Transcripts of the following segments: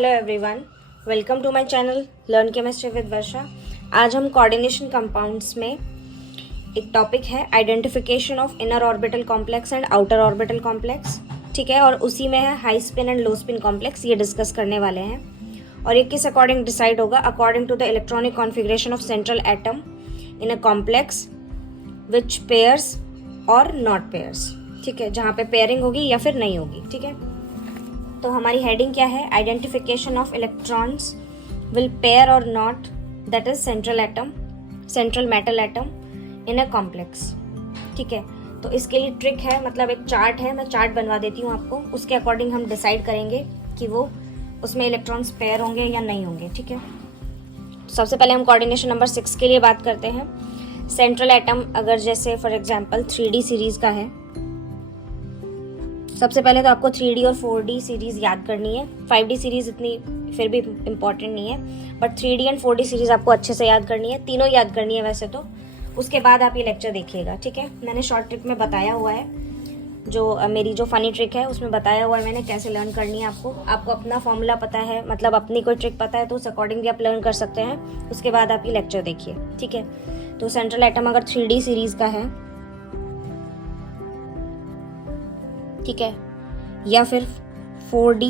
Hello everyone, welcome to my channel learn chemistry with Varsha. आज हम coordination compounds में एक टॉपिक है identification of inner orbital complex and outer orbital complex, ठीक है। और उसी में है high spin and low spin complex, ये डिस्कस करने वाले हैं। और ये किस अकॉर्डिंग डिसाइड होगा? According to the electronic configuration of central atom in a complex which pairs और नॉट पेयर्स, ठीक है, जहाँ पे पेयरिंग होगी या फिर नहीं होगी, ठीक है। तो हमारी हेडिंग क्या है? Identification of electrons will pair और not, that is central metal atom in a complex, ठीक है। तो इसके लिए ट्रिक है, मतलब एक चार्ट है, मैं चार्ट बनवा देती हूँ आपको, उसके अकॉर्डिंग हम डिसाइड करेंगे कि वो उसमें इलेक्ट्रॉन्स पेयर होंगे या नहीं होंगे, ठीक है। सबसे पहले हम कोऑर्डिनेशन नंबर 6 के लिए बात करते हैं। सेंट्रल एटम अगर जैसे फॉर एग्जांपल 3D सीरीज का है, सबसे पहले तो आपको 3D और 4D सीरीज याद करनी है। 5D सीरीज इतनी फिर भी इम्पॉर्टेंट नहीं है, but 3D and 4D series आपको अच्छे से याद करनी है, तीनों याद करनी है वैसे तो। उसके बाद आप ये लेक्चर देखिएगा, ठीक है। मैंने शॉर्ट ट्रिक में बताया हुआ है, जो मेरी जो फनी ट्रिक है उसमें बताया हुआ है मैंने कैसे लर्न करनी है। आपको अपना फॉर्मूला पता है, मतलब अपनी कोई ट्रिक पता है तो उस अकॉर्डिंग भी आप लर्न कर सकते हैं। उसके बाद आप ये लेक्चर देखिए, ठीक है। तो सेंट्रल एटम अगर 3D सीरीज का है, ठीक है, या फिर 4D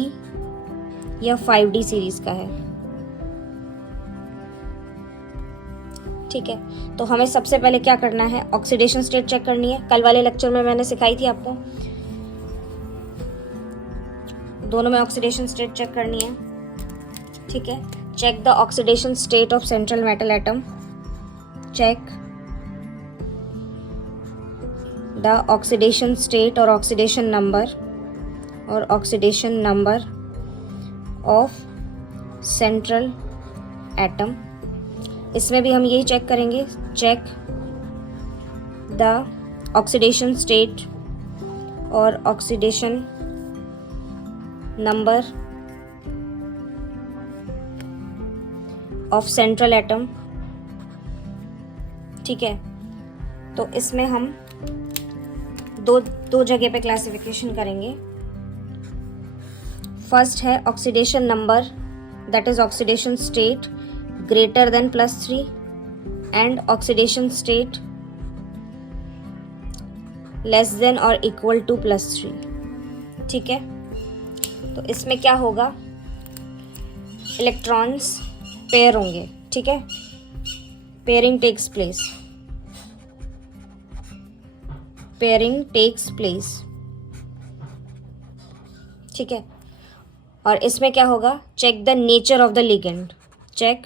या 5D सीरीज का है, ठीक है, तो हमें सबसे पहले क्या करना है? ऑक्सीडेशन स्टेट चेक करनी है। कल वाले लेक्चर में मैंने सिखाई थी आपको, दोनों में ऑक्सीडेशन स्टेट चेक करनी है, ठीक है। Check the oxidation state of central metal atom, check the oxidation state और oxidation number of central atom. इसमें भी हम यही चेक करेंगे, चेक द ऑक्सीडेशन स्टेट और oxidation number of central atom, ठीक है। तो इसमें हम दो जगह पे क्लासिफिकेशन करेंगे। फर्स्ट है oxidation number, that is oxidation state greater than +3 and oxidation state less than और इक्वल टू +3, ठीक है। तो इसमें क्या होगा? इलेक्ट्रॉन्स पेयर होंगे, ठीक है, पेयरिंग टेक्स प्लेस, ठीक है। और इसमें क्या होगा? Check the nature of the ligand, check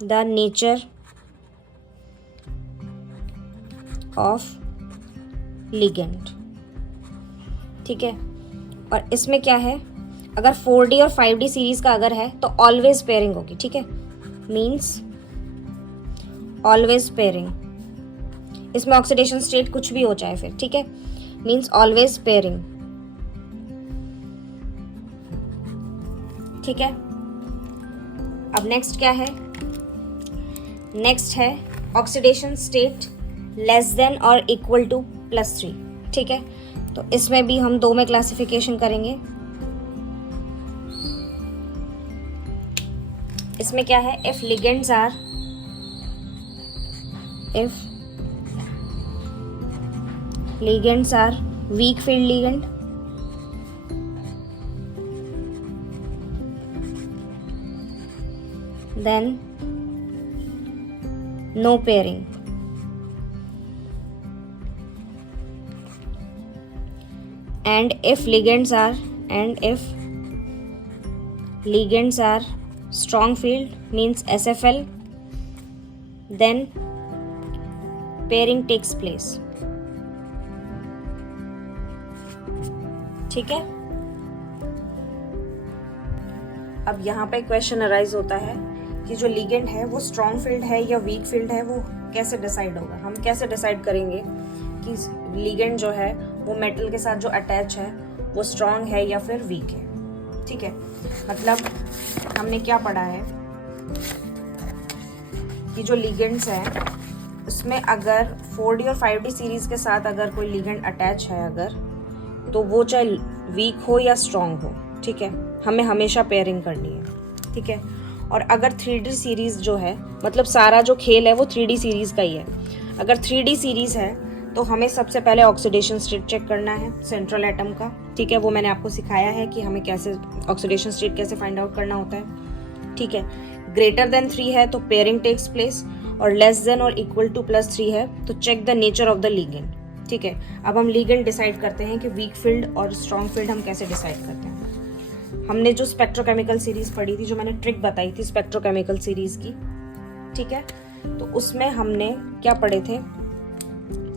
the nature of ligand, ठीक है। और इसमें क्या है? अगर 4D और 5D सीरीज का अगर है तो ऑलवेज पेयरिंग होगी, ठीक है, मीन्स ऑलवेज पेयरिंग। इसमें ऑक्सीडेशन स्टेट कुछ भी हो जाए फिर, ठीक है, मीन्स ऑलवेज पेयरिंग, ठीक है। अब नेक्स्ट क्या है? नेक्स्ट है ऑक्सीडेशन स्टेट लेस देन और इक्वल टू +3, ठीक है। तो इसमें भी हम दो में क्लासिफिकेशन करेंगे। इसमें क्या है? If ligands are weak field ligand, then no pairing, and if ligands are strong field means SFL, then pairing takes place, ठीक है। अब यहाँ पे क्वेश्चन अराइज होता है कि जो लिगेंड है वो स्ट्रॉन्ग फील्ड है या वीक फील्ड है, वो कैसे डिसाइड होगा? हम कैसे डिसाइड करेंगे कि लिगेंड जो है वो मेटल के साथ जो अटैच है वो स्ट्रॉन्ग है या फिर वीक है, ठीक है। मतलब हमने क्या पढ़ा है कि जो लिगेंड्स हैं उसमें अगर 4D और 5D सीरीज के साथ अगर कोई लिगेंड अटैच है अगर, तो वो चाहे वीक हो या स्ट्रॉन्ग हो, ठीक है, हमें हमेशा पेयरिंग करनी है, ठीक है। और अगर 3D सीरीज़ जो है, मतलब सारा जो खेल है वो 3D सीरीज़ का ही है। अगर 3D सीरीज़ है तो हमें सबसे पहले ऑक्सीडेशन स्टेट चेक करना है सेंट्रल एटम का, ठीक है। वो मैंने आपको सिखाया है कि हमें कैसे ऑक्सीडेशन स्टेट कैसे फाइंड आउट करना होता है, ठीक है। ग्रेटर देन 3 है तो पेयरिंग टेक्स प्लेस, और लेस देन और इक्वल टू +3 है तो check the nature of the ligand, ठीक है। अब हम लिगेंड डिसाइड करते हैं कि वीक फील्ड और स्ट्रॉन्ग फील्ड हम कैसे डिसाइड करते हैं। हमने जो स्पेक्ट्रोकेमिकल सीरीज पढ़ी थी, जो मैंने ट्रिक बताई थी स्पेक्ट्रोकेमिकल सीरीज की, ठीक है, तो उसमें हमने क्या पढ़े थे,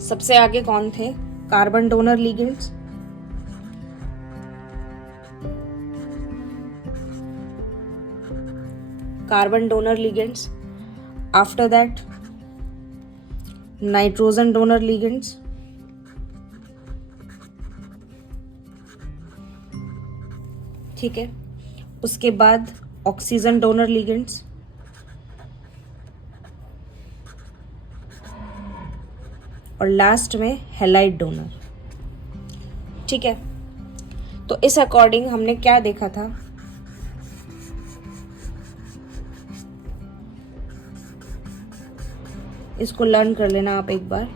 सबसे आगे कौन थे, carbon donor ligands, carbon donor ligands, after that nitrogen donor ligands, ठीक है। उसके बाद ऑक्सीजन डोनर लिगेंड्स, और लास्ट में हैलाइड डोनर, ठीक है। तो इस अकॉर्डिंग हमने क्या देखा था, इसको लर्न कर लेना आप एक बार,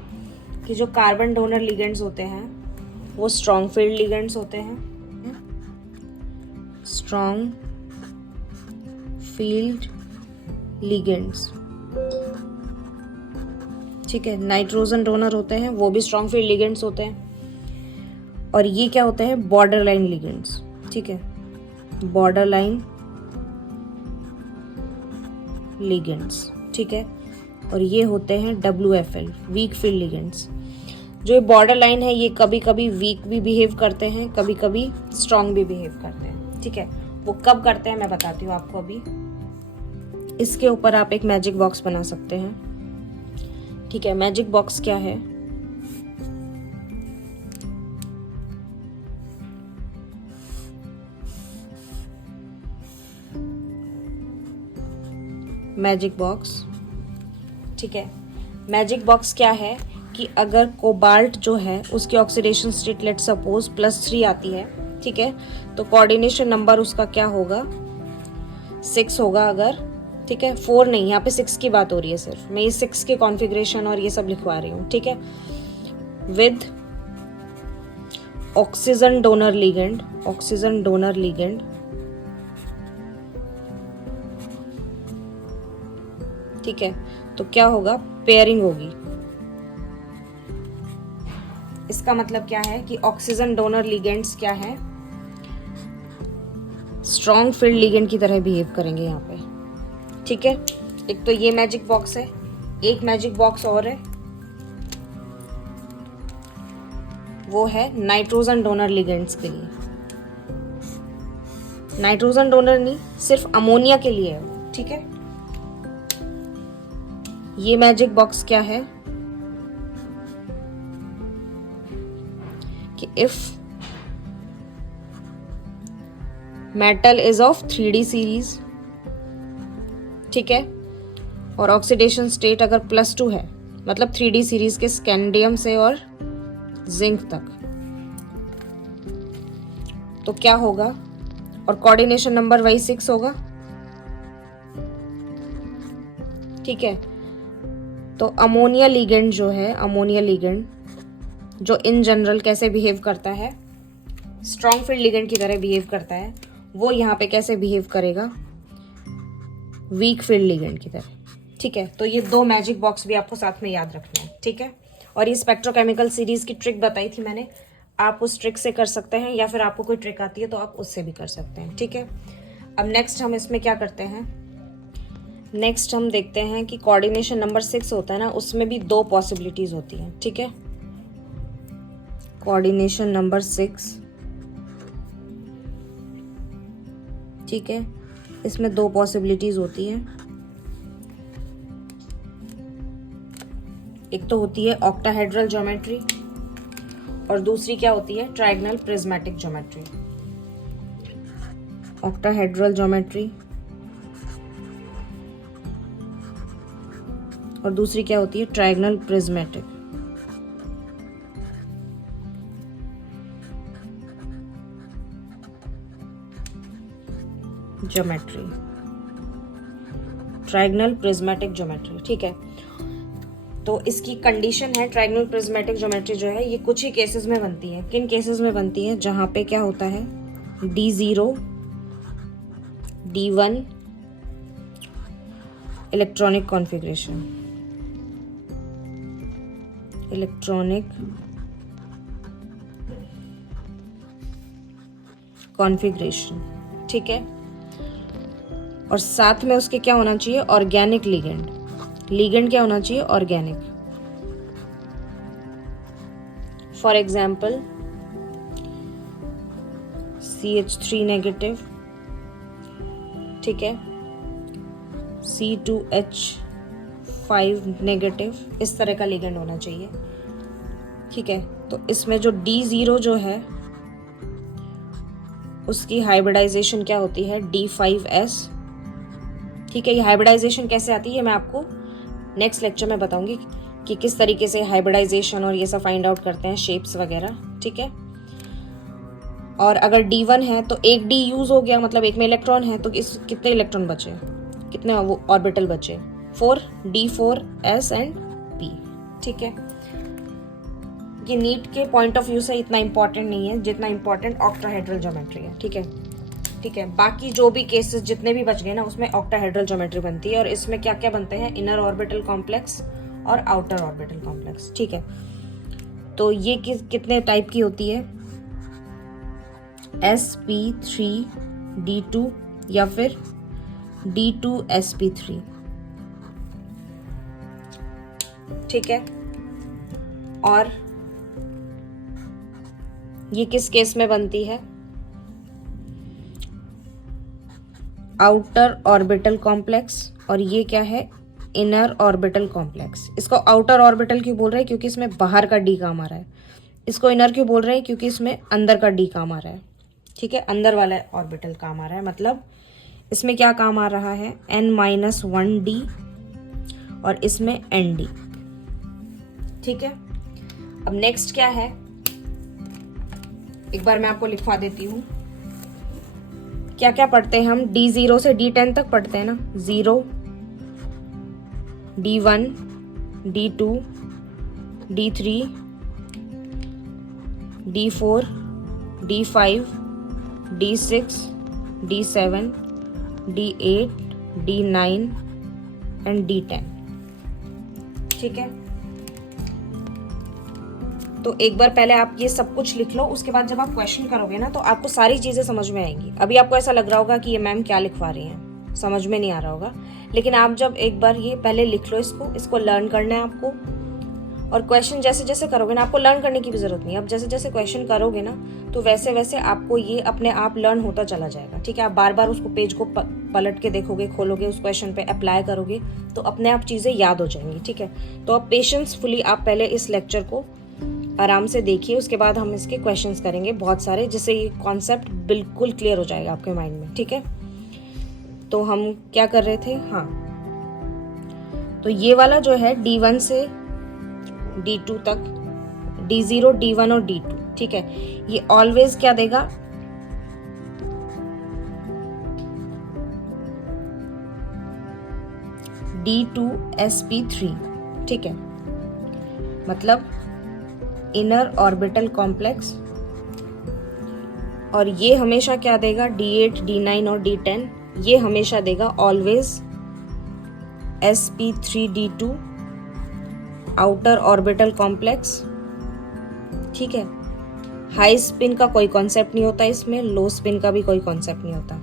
कि जो कार्बन डोनर लिगेंड्स होते हैं वो स्ट्रॉन्ग फील्ड लिगेंड्स होते हैं, स्ट्रॉन्ग फील्ड लिगेंड्स, ठीक है। नाइट्रोजन डोनर होते हैं, वो भी स्ट्रॉन्ग फील्ड लिगेंड्स होते हैं। और ये क्या होते हैं, बॉर्डर लाइन लिगेंड्स, ठीक है, बॉर्डर लाइन लिगेंड्स, ठीक है। और ये होते हैं WFL, वीक फील्ड लिगेंड्स। जो ये बॉर्डर लाइन है ये कभी कभी वीक भी बिहेव करते हैं, कभी कभी स्ट्रॉन्ग भी बिहेव करते हैं, ठीक है। वो कब करते हैं मैं बताती हूँ आपको अभी। इसके ऊपर आप एक मैजिक बॉक्स बना सकते हैं, ठीक है। मैजिक बॉक्स क्या है, मैजिक बॉक्स, ठीक है। मैजिक बॉक्स क्या है कि अगर कोबाल्ट जो है उसकी ऑक्सीडेशन स्टेट लेट सपोज +3 आती है, ठीक है, तो कोऑर्डिनेशन नंबर उसका क्या होगा, 6 होगा अगर, ठीक है। 4 नहीं, यहाँ पे 6 की बात हो रही है, सिर्फ मैं ये 6 के कॉन्फ़िगरेशन और ये सब लिखवा रही हूँ, ठीक है। With oxygen donor ligand, oxygen donor ligand, ठीक है, तो क्या होगा, पेयरिंग होगी। इसका मतलब क्या है कि ऑक्सीजन डोनर लिगेंड्स क्या है, स्ट्रॉन्ग फील्ड लिगेंड की तरह बिहेव करेंगे यहाँ पे, ठीक है। एक तो ये मैजिक बॉक्स है, एक मैजिक बॉक्स और है, वो है नाइट्रोजन डोनर लिगेंड्स के लिए। नाइट्रोजन डोनर नहीं, सिर्फ अमोनिया के लिए है, ठीक है। ये मैजिक बॉक्स क्या है कि if metal is of 3D series, ठीक है, और ऑक्सीडेशन स्टेट अगर +2 है, मतलब 3D सीरीज के स्कैंडियम से और जिंक तक, तो क्या होगा, और कोऑर्डिनेशन नंबर वही 6 होगा, ठीक है। तो अमोनिया लिगेंड जो है, अमोनिया लिगेंड जो इन जनरल कैसे बिहेव करता है, स्ट्रॉन्ग फील्ड लिगेंड की तरह बिहेव करता है, वो यहाँ पे कैसे बिहेव करेगा, वीक फील्ड लिगेंड की तरह, ठीक है। तो ये 2 मैजिक बॉक्स भी आपको साथ में याद रखना है, ठीक है। और ये स्पेक्ट्रोकेमिकल सीरीज की ट्रिक बताई थी मैंने, आप उस ट्रिक से कर सकते हैं, या फिर आपको कोई ट्रिक आती है तो आप उससे भी कर सकते हैं, ठीक है। अब नेक्स्ट हम इसमें क्या करते हैं, नेक्स्ट हम देखते हैं कि कोऑर्डिनेशन नंबर 6 होता है ना, उसमें भी 2 पॉसिबिलिटीज होती हैं, ठीक है। कोऑर्डिनेशन नंबर 6, ठीक है, इसमें 2 पॉसिबिलिटीज होती हैं। एक तो होती है ऑक्टाहेड्रल ज्योमेट्री, और दूसरी क्या होती है, trigonal prismatic geometry. Octahedral geometry और दूसरी क्या होती है, trigonal prismatic. Geometry, trigonal prismatic geometry, ठीक है। तो इसकी कंडीशन है, ट्रायगोनल प्रिज्मेटिक ज्योमेट्री जो है ये कुछ ही केसेस में बनती है। किन केसेस में बनती है? जहां पे क्या होता है, D0 D1 electronic configuration, electronic configuration, ठीक है। और साथ में उसके क्या होना चाहिए? Organic ligand. लिगेंड क्या होना चाहिए? Organic. For example CH3 negative, ठीक है, C2H5 नेगेटिव, इस तरह का लिगेंड होना चाहिए, ठीक है। तो इसमें जो D0 जो है उसकी हाइब्रिडाइजेशन क्या होती है? D5S, ठीक है। ये हाइब्रिडाइजेशन कैसे आती है मैं आपको नेक्स्ट लेक्चर में बताऊंगी कि किस तरीके से हाइब्रिडाइजेशन और ये सब फाइंड आउट करते हैं, शेप्स वगैरह, ठीक है। और अगर D1 है तो एक D यूज हो गया, मतलब एक में इलेक्ट्रॉन है, तो इस कितने इलेक्ट्रॉन बचे, कितने वो ऑर्बिटल बचे? 4, D4S एंड P, ठीक है। ये नीट के पॉइंट ऑफ व्यू से इतना इंपॉर्टेंट नहीं है जितना इंपॉर्टेंट ऑक्टाहेड्रल ज्योमेट्री है, ठीक है, ठीक है। बाकी जो भी केसेस जितने भी बच गए ना उसमें ऑक्टाहेड्रल ज्योमेट्री बनती है। और इसमें क्या क्या बनते हैं? इनर ऑर्बिटल कॉम्प्लेक्स और आउटर ऑर्बिटल कॉम्प्लेक्स, ठीक है। तो ये कितने टाइप की होती है? sp3d2 या फिर d2sp3, ठीक है। और ये किस केस में बनती है? Outer orbital complex. और ये क्या है? Inner orbital complex. इसको आउटर ऑर्बिटल क्यों बोल रहे हैं? क्योंकि इसमें बाहर का डी काम आ रहा है। इसको इनर क्यों बोल रहे हैं? क्योंकि इसमें अंदर का डी काम आ रहा है, ठीक है, अंदर वाला ऑर्बिटल काम आ रहा है। मतलब इसमें क्या काम आ रहा है? n-1d और इसमें nd, ठीक है। अब नेक्स्ट क्या है, एक बार मैं आपको लिखवा देती हूँ। क्या क्या पढ़ते हैं हम? D0 से D10 तक पढ़ते हैं ना, 0 D1 D2 D3 D4 D5 D6 D7 D8 D9 and D10, ठीक है। तो एक बार पहले आप ये सब कुछ लिख लो, उसके बाद जब आप क्वेश्चन करोगे ना तो आपको सारी चीजें समझ में आएंगी। अभी आपको ऐसा लग रहा होगा कि ये मैम क्या लिखवा रही हैं, समझ में नहीं आ रहा होगा, लेकिन आप जब एक बार ये पहले लिख लो, इसको लर्न करना है आपको। और क्वेश्चन जैसे जैसे करोगे ना, आपको लर्न करने की भी जरूरत नहीं है। अब जैसे जैसे क्वेश्चन करोगे ना तो वैसे वैसे आपको ये अपने आप लर्न होता चला जाएगा, ठीक है। आप बार बार उसको पेज को पलट के देखोगे, खोलोगे, उस क्वेश्चन पे अप्लाई करोगे तो अपने आप चीजें याद हो जाएंगी, ठीक है। तो अब पेशेंसफुली आप पहले इस लेक्चर को आराम से देखिए, उसके बाद हम इसके क्वेश्चंस करेंगे बहुत सारे, जिससे ये कॉन्सेप्ट बिल्कुल क्लियर हो जाएगा आपके माइंड में, ठीक है। तो हम क्या कर रहे थे? हाँ, तो ये वाला जो है D1 से D2 तक, D0 D1 और D2, ठीक है, ये ऑलवेज क्या देगा? D2sp3, ठीक है। मतलब इनर ऑर्बिटल कॉम्प्लेक्स। और ये हमेशा क्या देगा? D8 D9 और D10, ये हमेशा देगा always sp3d2 outer orbital complex, ठीक है। हाई स्पिन का कोई कॉन्सेप्ट नहीं होता इसमें, लो स्पिन का भी कोई कॉन्सेप्ट नहीं होता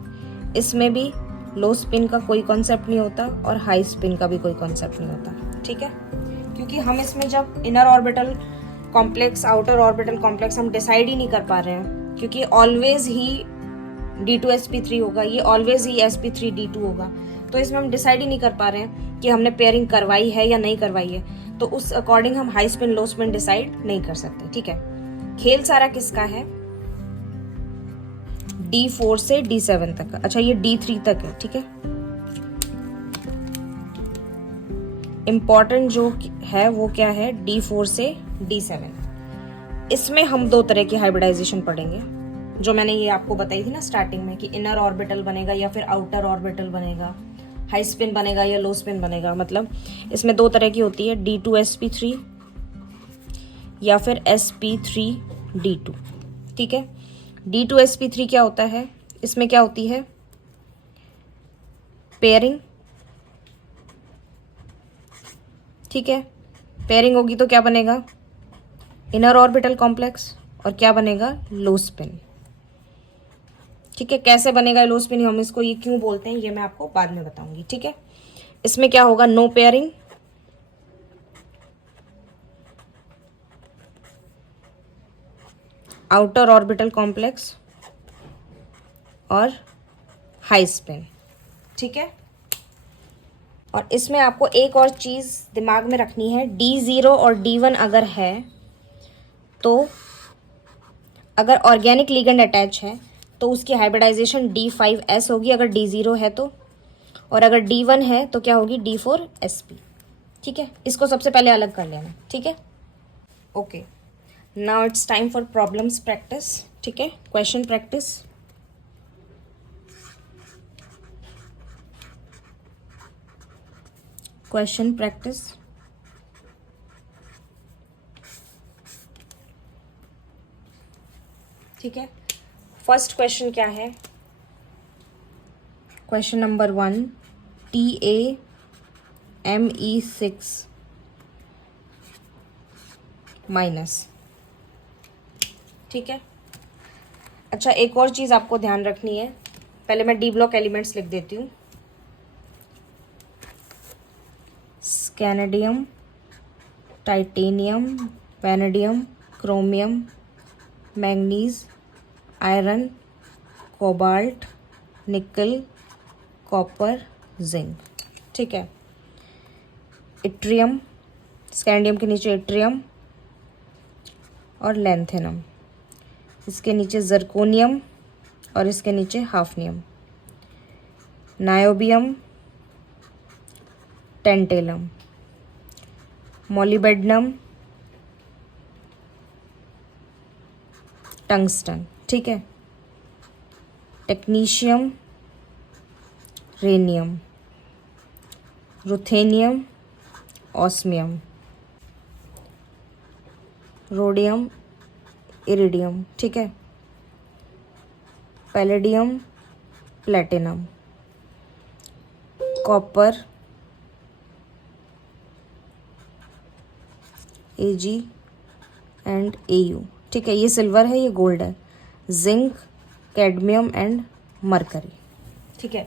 इसमें, भी लो स्पिन का कोई कॉन्सेप्ट नहीं होता और हाई स्पिन का भी कोई कॉन्सेप्ट नहीं होता, ठीक है। क्योंकि हम इसमें जब inner orbital complex, outer orbital complex हम डिसाइड ही नहीं कर पा रहे हैं, क्योंकि ऑलवेज ही D2sp3 होगा, ये ऑलवेज ही sp3d2 होगा। तो इसमें हम डिसाइड ही नहीं कर पा रहे हैं कि हमने पेयरिंग करवाई है या नहीं करवाई है, तो उस अकॉर्डिंग हम हाई स्पिन लो स्पिन डिसाइड नहीं कर सकते, ठीक है। खेल सारा किसका है? D4 से D7 तक। अच्छा, ये D3 तक है, ठीक है। इंपॉर्टेंट जो है वो क्या है? D4 से D7। इसमें हम दो तरह की हाइब्रिडाइजेशन पढ़ेंगे। जो मैंने ये आपको बताई थी ना स्टार्टिंग में कि इनर ऑर्बिटल बनेगा या फिर आउटर ऑर्बिटल बनेगा, हाई स्पिन बनेगा या लो स्पिन बनेगा। मतलब इसमें दो तरह की होती है, D2sp3 या फिर sp3d2। ठीक है, D2sp3 क्या होता है, इसमें क्या होती है, पेयरिंग। ठीक है, पेयरिंग होगी तो क्या बनेगा, इनर ऑर्बिटल कॉम्प्लेक्स, और क्या बनेगा, लो स्पिन। ठीक है, कैसे बनेगा लो स्पिन, हम इसको ये क्यों बोलते हैं ये मैं आपको बाद में बताऊंगी। ठीक है, इसमें क्या होगा, no pairing, outer orbital complex और हाई स्पिन। ठीक है, और इसमें आपको एक और चीज दिमाग में रखनी है, D0 और D1 अगर है तो, अगर ऑर्गेनिक लिगेंड अटैच है तो उसकी हाइब्रिडाइजेशन D5s होगी अगर D0 है तो, और अगर D1 है तो क्या होगी, D4sp। ठीक है, इसको सबसे पहले अलग कर लेना। ठीक है, okay, now it's time for problems practice. ठीक है, क्वेश्चन प्रैक्टिस। Question practice. ठीक है, फर्स्ट क्वेश्चन क्या है, क्वेश्चन नंबर 1, TaMe6 माइनस। ठीक है, अच्छा एक और चीज़ आपको ध्यान रखनी है, पहले मैं डी ब्लॉक एलिमेंट्स लिख देती हूँ। Scandium, titanium, vanadium, chromium, manganese, iron, cobalt, nickel, copper, zinc. ठीक है, इट्रियम, स्कैंडियम के नीचे इट्रियम और लैंथेनम, इसके नीचे जर्कोनियम और इसके नीचे hafnium, niobium, tantalum, molybdenum, tungsten. ठीक है, technetium, rhenium, ruthenium, osmium, rhodium, iridium. ठीक है, palladium, platinum, copper, Ag and Au। ठीक है, ये सिल्वर है, ये गोल्ड है, जिंक, कैडमियम एंड मरकरी। ठीक है,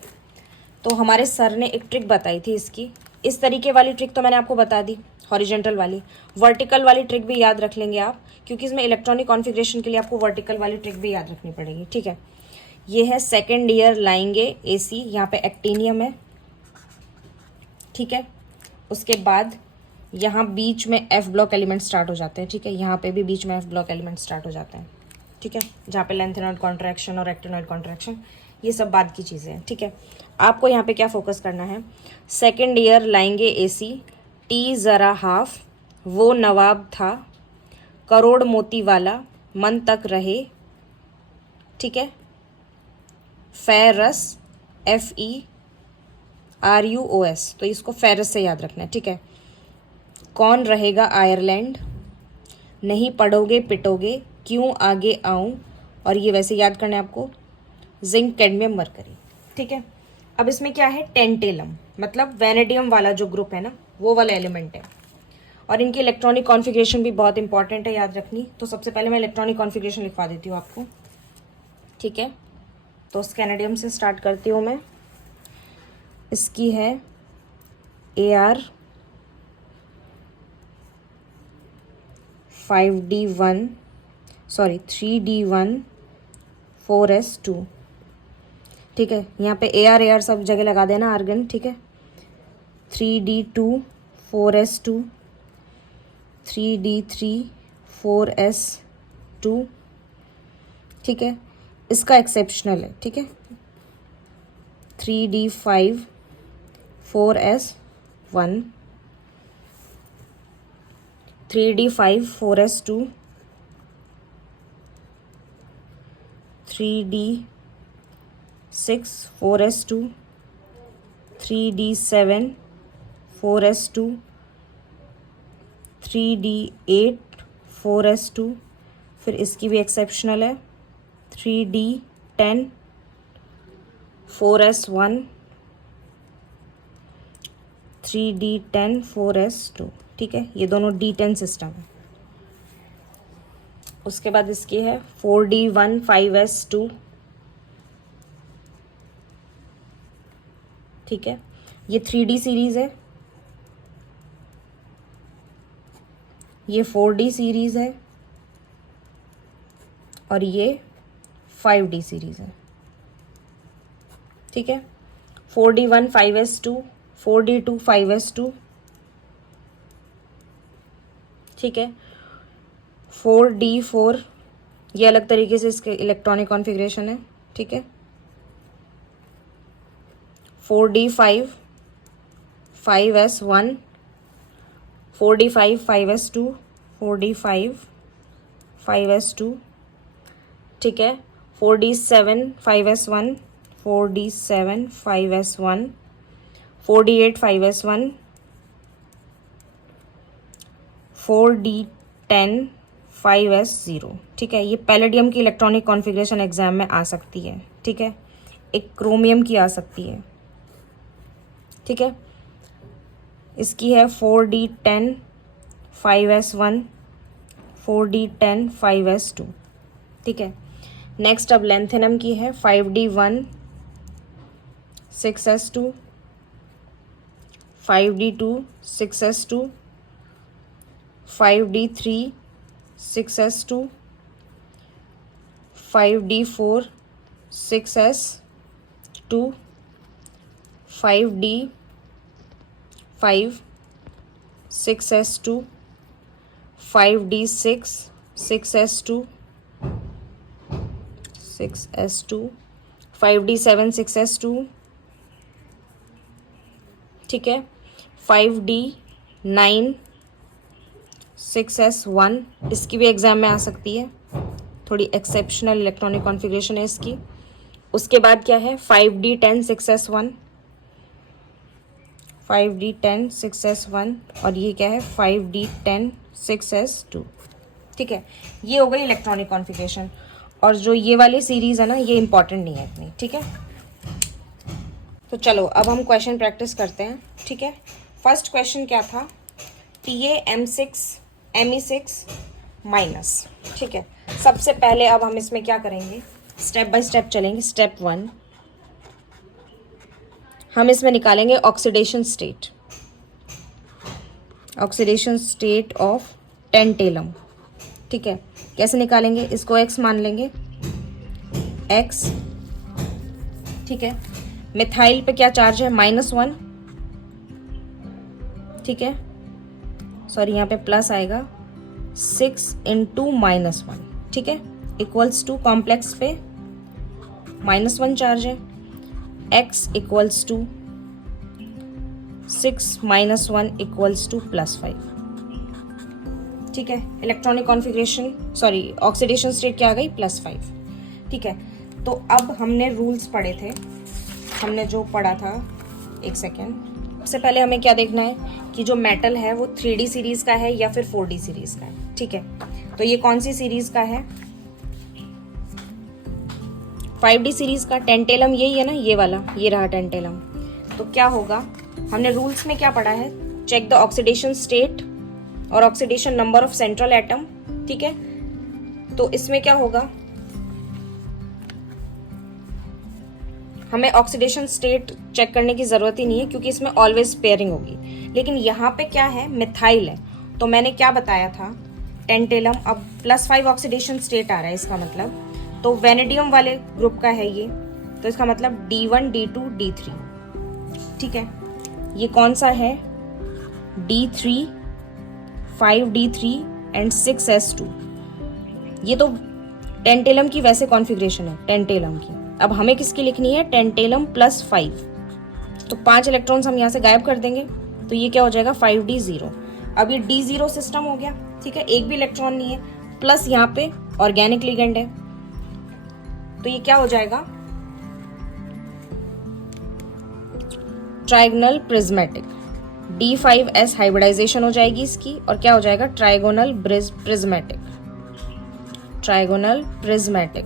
तो हमारे सर ने एक ट्रिक बताई थी इसकी, इस तरीके वाली ट्रिक तो मैंने आपको बता दी, हॉरिजेंटल वाली। वर्टिकल वाली ट्रिक भी याद रख लेंगे आप, क्योंकि इसमें इलेक्ट्रॉनिक कॉन्फ़िगरेशन के लिए आपको वर्टिकल वाली ट्रिक भी याद रखनी पड़ेगी। ठीक है, ये है सेकेंड ईयर लाएंगे AC, यहाँ पे एक्टिनियम है। ठीक है, उसके बाद यहाँ बीच में F ब्लॉक एलिमेंट स्टार्ट हो जाते हैं। ठीक है, यहाँ पे भी बीच में F ब्लॉक एलिमेंट स्टार्ट हो जाते हैं। ठीक है, जहाँ पे लेंथेनॉइड कॉन्ट्रैक्शन और एक्टिनॉइड कॉन्ट्रैक्शन, ये सब बाद की चीज़ें हैं। ठीक है, आपको यहाँ पे क्या फोकस करना है, सेकेंड ईयर लाएंगे AC, T ज़रा हाफ, वो नवाब था, करोड़ मोती वाला, मन तक रहे। ठीक है, फेरस, FERUOS, तो इसको फेरस से याद रखना है। ठीक है, कौन रहेगा आयरलैंड, नहीं पढ़ोगे पिटोगे, क्यों आगे आऊं, और ये वैसे याद करना है आपको, जिंक, कैडमियम, मरकरी। ठीक है, अब इसमें क्या है, टेंटेलम, मतलब वैनेडियम वाला जो ग्रुप है ना, वो वाला एलिमेंट है, और इनकी इलेक्ट्रॉनिक कॉन्फ़िगरेशन भी बहुत इंपॉर्टेंट है याद रखनी। तो सबसे पहले मैं इलेक्ट्रॉनिक कॉन्फ़िगरेशन लिखवा देती हूँ आपको। ठीक है, तो स्कैनेडियम से स्टार्ट करती हूँ मैं। इसकी है AR 5D1, sorry 3D1 4S2। ठीक है, यहाँ पे AR सब जगह लगा देना, आर्गन। ठीक है, 3D2 4S2, 3D3 4S2। ठीक है, इसका एक्सेप्शनल है। ठीक है, 3D5 4S1, 3D5 4S2, 3d6 4s2, 3d7 4s2, 3d8 4s2, फिर इसकी भी एक्सेप्शनल है 3d10 4s1, 3d10 4s2, ठीक है, ये दोनों d10 सिस्टम है। उसके बाद इसकी है 4d1 5s2, ठीक है, ये 3d सीरीज है, ये 4d सीरीज है और ये 5d सीरीज है, ठीक है। 4d1 5s2, 4d2 5s2, ठीक है। 4d4 ये अलग तरीके से इसके इलेक्ट्रॉनिक कॉन्फ़िगरेशन है, ठीक है। 4d5 5s1, 4d5 5s2, 4d5 5s2, ठीक है। 4d7 5s1, 4d7 5s1, 4d8 5s1, 4d10 5s0, ठीक है। ये पैलेडियम की इलेक्ट्रॉनिक कॉन्फ़िगरेशन एग्जाम में आ सकती है, ठीक है। एक क्रोमियम की आ सकती है, ठीक है। इसकी है 4d10 5s1, 4d10 5s2, ठीक है। नेक्स्ट अब लेंथेनम की है 5d1 6s2, 5d2 6s2, 5d3 6s2, 5d4 6s2, 5d5 6s2, 5d6 6s2, 6s2, 5d7 6s2, ठीक है। 5d9 6s1, इसकी भी एग्जाम में आ सकती है, थोड़ी एक्सेप्शनल इलेक्ट्रॉनिक कॉन्फ़िगरेशन है इसकी। उसके बाद क्या है 5d10 6s1, 5d10 6s1 और ये क्या है 5d10 6s2, ठीक है। ये हो गई इलेक्ट्रॉनिक कॉन्फ़िगरेशन। और जो ये वाली सीरीज़ है ना, ये इंपॉर्टेंट नहीं है इतनी, ठीक है। तो चलो अब हम क्वेश्चन प्रैक्टिस करते हैं, ठीक है। फर्स्ट क्वेश्चन क्या था, Ta M6 Me6 माइनस, ठीक है। सबसे पहले अब हम इसमें क्या करेंगे, स्टेप बाय स्टेप चलेंगे। स्टेप 1 हम इसमें निकालेंगे oxidation state, oxidation state of tantalum, ठीक है। कैसे निकालेंगे, इसको x मान लेंगे, x, ठीक है। मिथाइल पे क्या चार्ज है -1, ठीक है, सॉरी यहाँ पे प्लस आएगा 6 × -1, ठीक है, इक्वल्स टू कॉम्प्लेक्स पे -1 चार्ज है, x equals to 6 - 1 equals to +5, ठीक है। Electronic configuration sorry oxidation state क्या आ गई +5, ठीक है। तो अब हमने रूल्स पढ़े थे, हमने जो पढ़ा था, एक सेकेंड, सबसे पहले हमें क्या देखना है कि जो मेटल है वो 3D सीरीज का है या फिर 4D सीरीज का है, ठीक है। तो ये कौन सी सीरीज का है, 5D सीरीज का। टेंटेलम यही है ना, ये वाला, ये रहा टेंटेलम। तो क्या होगा, हमने रूल्स में क्या पढ़ा है, चेक द ऑक्सीडेशन स्टेट और oxidation number of central atom, ठीक है। तो इसमें क्या होगा, हमें ऑक्सीडेशन स्टेट चेक करने की जरूरत ही नहीं है क्योंकि इसमें ऑलवेज पेयरिंग होगी। लेकिन यहाँ पे क्या है, मिथाइल है, तो मैंने क्या बताया था, टेंटेलम अब +5 ऑक्सीडेशन स्टेट आ रहा है, इसका मतलब तो वेनेडियम वाले ग्रुप का है ये, तो इसका मतलब D1 D2 D3, ठीक है। ये कौन सा है, D3 5D3 एंड 6s2, ये तो टेंटेलम की वैसे कॉन्फ़िगरेशन है, टेंटेलम की। अब हमें किसकी लिखनी है, टेंटेलम +5, तो 5 इलेक्ट्रॉन्स हम यहाँ से गायब कर देंगे, तो ये क्या हो जाएगा 5d0। अब ये d0 सिस्टम हो गया, ठीक है, एक भी इलेक्ट्रॉन नहीं है, प्लस यहाँ पे ऑर्गेनिक लिगेंड है, तो ये क्या हो जाएगा, ट्राइगोनल प्रिज्मेटिक। D5S हाइब्रिडाइजेशन हो जाएगी इसकी, और क्या हो जाएगा, ट्राइगोनल प्रिज्मेटिक, ट्राइगोनल प्रिज्मेटिक।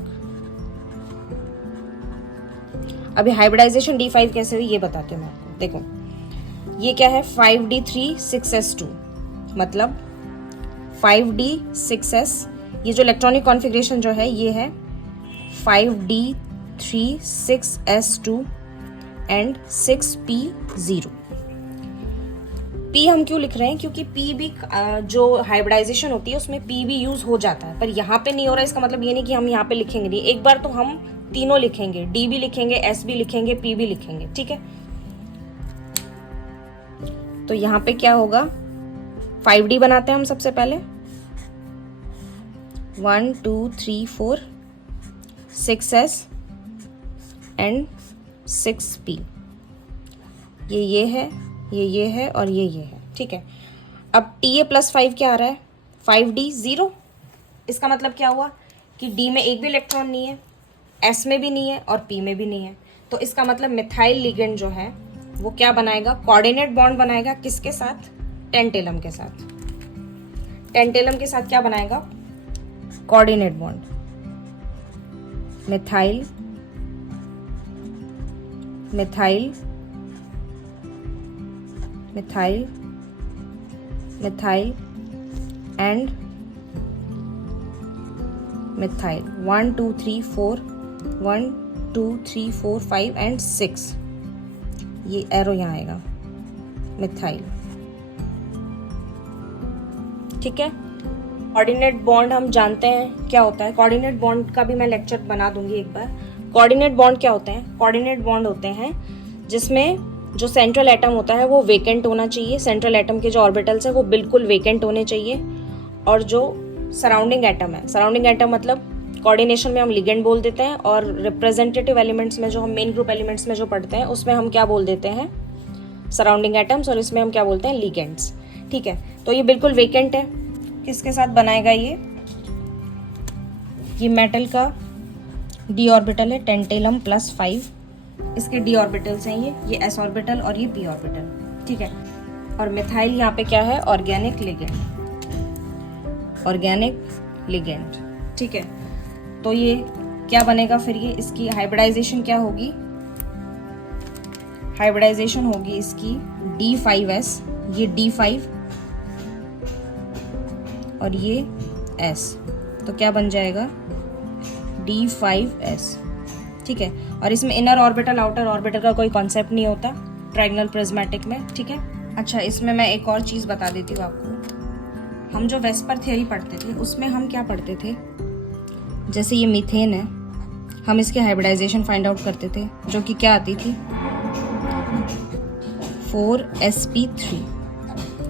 अभी हाइब्रिडाइजेशन D5 कैसे हुई ये बताती हूँ मैं आपको। देखो ये क्या है, 5D3 6S2, मतलब 5D6S, ये जो इलेक्ट्रॉनिक कॉन्फ़िगरेशन जो है ये है 5D3 6S2 and 6P0। P हम क्यों लिख रहे हैं, क्योंकि P भी जो हाइब्रिडाइजेशन होती है उसमें P भी यूज हो जाता है, पर यहाँ पे नहीं हो रहा है। इसका मतलब ये नहीं कि हम यहाँ पे लिखेंगे नहीं, एक बार तो हम तीनों लिखेंगे, D भी लिखेंगे, S भी लिखेंगे, P भी लिखेंगे, ठीक है। तो यहाँ पे क्या होगा, 5D बनाते हैं हम सबसे पहले, 1 2 3 4 6S एंड 6P। ये है, ये है और ये है, ठीक है। अब TA+5 क्या आ रहा है, 5D0। इसका मतलब क्या हुआ कि D में एक भी इलेक्ट्रॉन नहीं है, S में भी नहीं है और P में भी नहीं है। तो इसका मतलब मिथाइल लिगेंड जो है वो क्या बनाएगा, कोऑर्डिनेट बॉन्ड बनाएगा, किसके साथ, टेंटेलम के साथ। टेंटेलम के साथ क्या बनाएगा, coordinate bond, methyl methyl methyl methyl and methyl, 1 2 3 4 1 2 3 4 5 and 6। ये एरो यहाँ आएगा, मिथाइल, ठीक है। कोऑर्डिनेट बॉन्ड हम जानते हैं क्या होता है, कोऑर्डिनेट बॉन्ड का भी मैं लेक्चर बना दूंगी एक बार। कोऑर्डिनेट बॉन्ड क्या होते हैं, कोऑर्डिनेट बॉन्ड होते हैं जिसमें जो सेंट्रल एटम होता है वो वेकेंट होना चाहिए, सेंट्रल एटम के जो ऑर्बिटल्स है वो बिल्कुल वेकेंट होने चाहिए, और जो सराउंडिंग एटम है, सराउंडिंग एटम मतलब कोऑर्डिनेशन में हम लिगेंड बोल देते हैं, और रिप्रेजेंटेटिव एलिमेंट्स में जो हम मेन ग्रुप एलिमेंट्स में जो पढ़ते हैं उसमें हम क्या बोल देते हैं, सराउंडिंग एटम्स, और इसमें हम क्या बोलते हैं, लिगेंड्स, ठीक है। तो ये बिल्कुल वेकेंट है, किसके साथ बनाएगा ये मेटल का d ऑर्बिटल है, टेंटेलम +5, इसके d ऑर्बिटल्स हैं ये s ऑर्बिटल और ये p ऑर्बिटल, ठीक है। और मिथाइल यहाँ पे क्या है, ऑर्गेनिक लिगेंड, ऑर्गेनिक लिगेंड, ठीक है। तो ये क्या बनेगा फिर, ये इसकी हाइब्रिडाइजेशन क्या होगी, हाइब्रिडाइजेशन होगी इसकी D5S, ये D5 और ये S, तो क्या बन जाएगा, D5S, ठीक है। और इसमें इनर ऑर्बिटल आउटर ऑर्बिटल का कोई कॉन्सेप्ट नहीं होता ट्राइगोनल प्रिज्मेटिक में, ठीक है। अच्छा, इसमें मैं एक और चीज़ बता देती हूँ आपको। हम जो वेस्पर थ्योरी पढ़ते थे उसमें हम क्या पढ़ते थे, जैसे ये मीथेन है, हम इसके हाइब्रिडाइजेशन फाइंड आउट करते थे, जो कि क्या आती थी, 4sp3,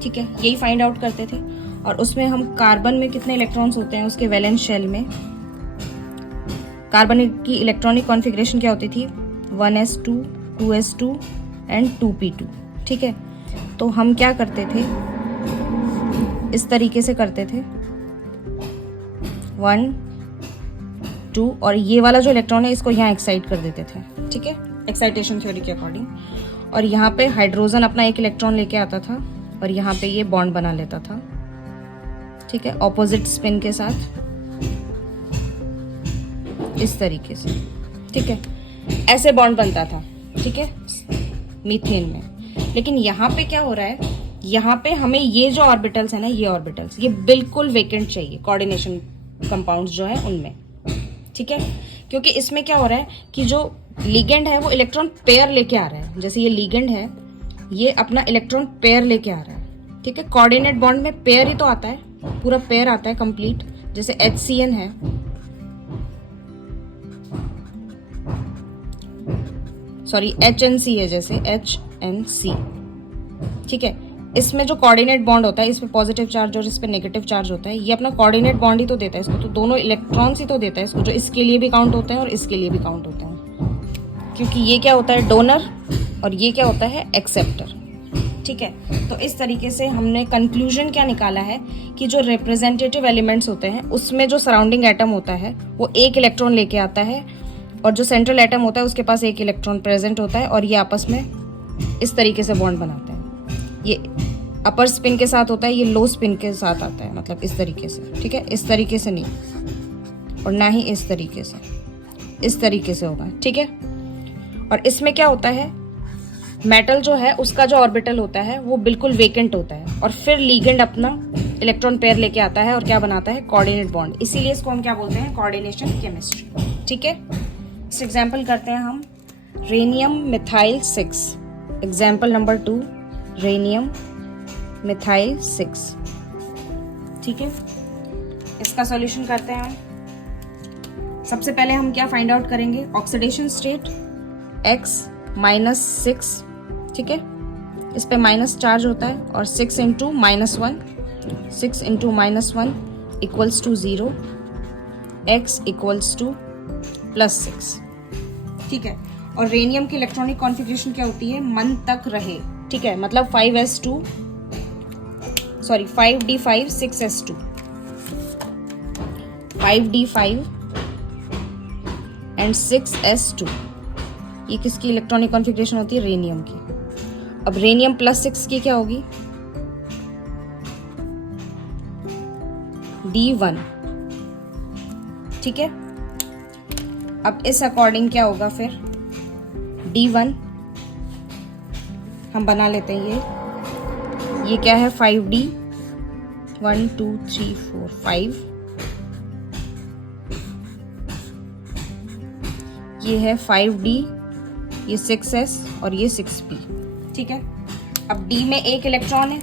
ठीक है, यही फाइंड आउट करते थे। और उसमें हम कार्बन में कितने इलेक्ट्रॉन्स होते हैं, उसके वैलेंस शेल में कार्बन की इलेक्ट्रॉनिक कॉन्फ़िगरेशन क्या होती थी, 1s2 2s2 एंड 2p2, ठीक है। तो हम क्या करते थे, इस तरीके से करते थे, 1 2, और ये वाला जो इलेक्ट्रॉन है इसको यहाँ एक्साइट कर देते थे, ठीक है, एक्साइटेशन थ्योरी के अकॉर्डिंग। और यहाँ पे हाइड्रोजन अपना एक इलेक्ट्रॉन लेके आता था और यहाँ पे ये बॉन्ड बना लेता था, ठीक है, ऑपोजिट स्पिन के साथ, इस तरीके से, ठीक है, ऐसे बॉन्ड बनता था, ठीक है, मीथेन में। लेकिन यहाँ पे क्या हो रहा है, यहाँ पे हमें ये जो ऑर्बिटल्स है ना, ये ऑर्बिटल्स ये बिल्कुल वेकेंट चाहिए कोऑर्डिनेशन कंपाउंड्स जो है उनमें, ठीक है। क्योंकि इसमें क्या हो रहा है कि जो लिगेंड है वो इलेक्ट्रॉन पेयर लेके आ रहा है, जैसे ये लिगेंड है, ये अपना इलेक्ट्रॉन पेयर लेके आ रहा है, ठीक है। कोऑर्डिनेट बॉन्ड में पेयर ही तो आता है, पूरा पेयर आता है कंप्लीट, जैसे HCN है, सॉरी HNC है, जैसे HNC, ठीक है। इसमें जो कोऑर्डिनेट बॉन्ड होता है, इस पे पॉजिटिव चार्ज और इस पे नेगेटिव चार्ज होता है, ये अपना कोऑर्डिनेट बॉन्ड ही तो देता है इसको, तो दोनों इलेक्ट्रॉन्स ही तो देता है इसको, जो इसके लिए भी काउंट होते हैं और इसके लिए भी काउंट होते हैं, क्योंकि ये क्या होता है, डोनर, और ये क्या होता है, एक्सेप्टर, ठीक है। तो इस तरीके से हमने कंक्लूजन क्या निकाला है कि जो रिप्रेजेंटेटिव एलिमेंट्स होते हैं उसमें जो सराउंडिंग एटम होता है वो एक इलेक्ट्रॉन लेके आता है, और जो सेंट्रल एटम होता है उसके पास एक इलेक्ट्रॉन प्रेजेंट होता है और ये आपस में इस तरीके से बॉन्ड बनाते हैं। ये अपर स्पिन के साथ होता है, ये लो स्पिन के साथ आता है, मतलब इस तरीके से, ठीक है, इस तरीके से नहीं और ना ही इस तरीके से, इस तरीके से होगा, ठीक है। और इसमें क्या होता है, मेटल जो है उसका जो ऑर्बिटल होता है वो बिल्कुल वेकेंट होता है और फिर लीगेंड अपना इलेक्ट्रॉन पेयर लेके आता है और क्या बनाता है, कोऑर्डिनेट बॉन्ड। इसीलिए इसको हम क्या बोलते हैं, कोऑर्डिनेशन केमिस्ट्री, ठीक है। इस एग्जाम्पल करते हैं हम rhenium methyl 6, example number 2 rhenium methyl 6, ठीक है। इसका सॉल्यूशन करते हैं हम। सबसे पहले हम क्या फाइंड आउट करेंगे, ऑक्सीडेशन स्टेट X-6, ठीक है, इस पे माइनस चार्ज होता है और 6 into -1, 6 into -1 equals to 0, X equals to +6, ठीक है। और रेनियम की इलेक्ट्रॉनिक कॉन्फ़िगरेशन क्या होती है, मन तक रहे, ठीक है, मतलब 5d5 6s2, 5d5 and 6s2, ये किसकी इलेक्ट्रॉनिक कॉन्फ़िगरेशन होती है, रेनियम की। अब रेनियम +6 की क्या होगी, D1, ठीक है। अब इस अकॉर्डिंग क्या होगा फिर, D1 हम बना लेते हैं, ये क्या है 5D, 1 2 3 4 5, ये है 5D, ये 6s और ये 6p, ठीक है। अब D में एक इलेक्ट्रॉन है,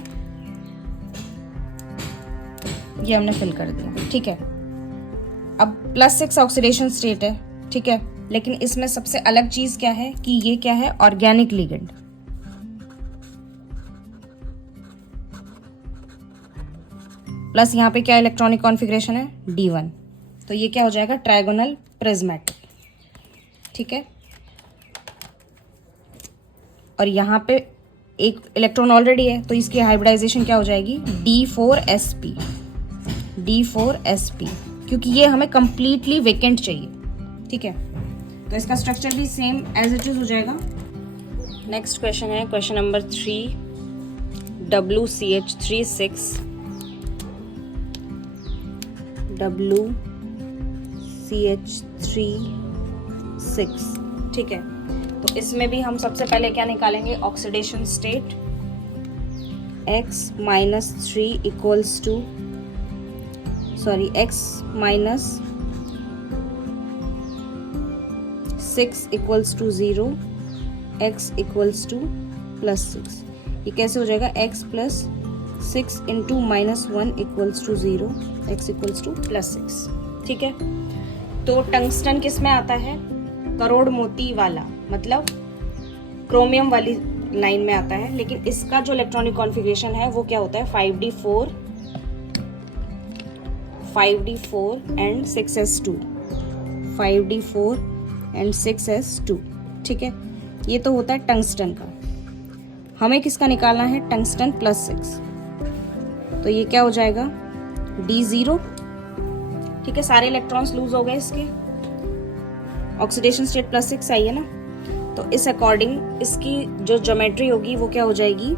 ये हमने फिल कर दिया, ठीक है। अब +6 ऑक्सीडेशन स्टेट है, ठीक है, लेकिन इसमें सबसे अलग चीज क्या है कि ये क्या है, ऑर्गेनिक लिगेंड, प्लस यहाँ पे क्या इलेक्ट्रॉनिक कॉन्फ़िगरेशन है, D1, तो ये क्या हो जाएगा, ट्रायगोनल प्रिज्मेटिक, ठीक है। और यहाँ पे एक इलेक्ट्रॉन ऑलरेडी है तो इसकी हाइब्रिडाइजेशन क्या हो जाएगी, D4sp, D4sp, क्योंकि ये हमें कंप्लीटली वेकेंट चाहिए, ठीक है। तो इसका स्ट्रक्चर भी सेम एज इट इज हो जाएगा। नेक्स्ट क्वेश्चन है क्वेश्चन नंबर 3, WCH36, WCH36, ठीक है। तो इसमें भी हम सबसे पहले क्या निकालेंगे, oxidation state X-3 equals to X-6 equals to 0, X equals to +6, ये कैसे हो जाएगा, X + 6 into -1 equals to 0, X equals to +6, ठीक है। तो टंगस्टन किस में आता है, करोड़ मोती वाला, मतलब क्रोमियम वाली लाइन में आता है, लेकिन इसका जो इलेक्ट्रॉनिक कॉन्फ़िगरेशन है वो क्या होता है, 5d4 and 6s2, 5d4 and 6s2, ठीक है। ये तो होता है टंगस्टन का। हमें किसका निकालना है, टंगस्टन +6, तो ये क्या हो जाएगा, D0, ठीक है। सारे इलेक्ट्रॉन्स लूज हो गए इसके, ऑक्सीडेशन स्टेट +6 आई है ना, तो इस अकॉर्डिंग इसकी जो ज्योमेट्री होगी वो क्या हो जाएगी,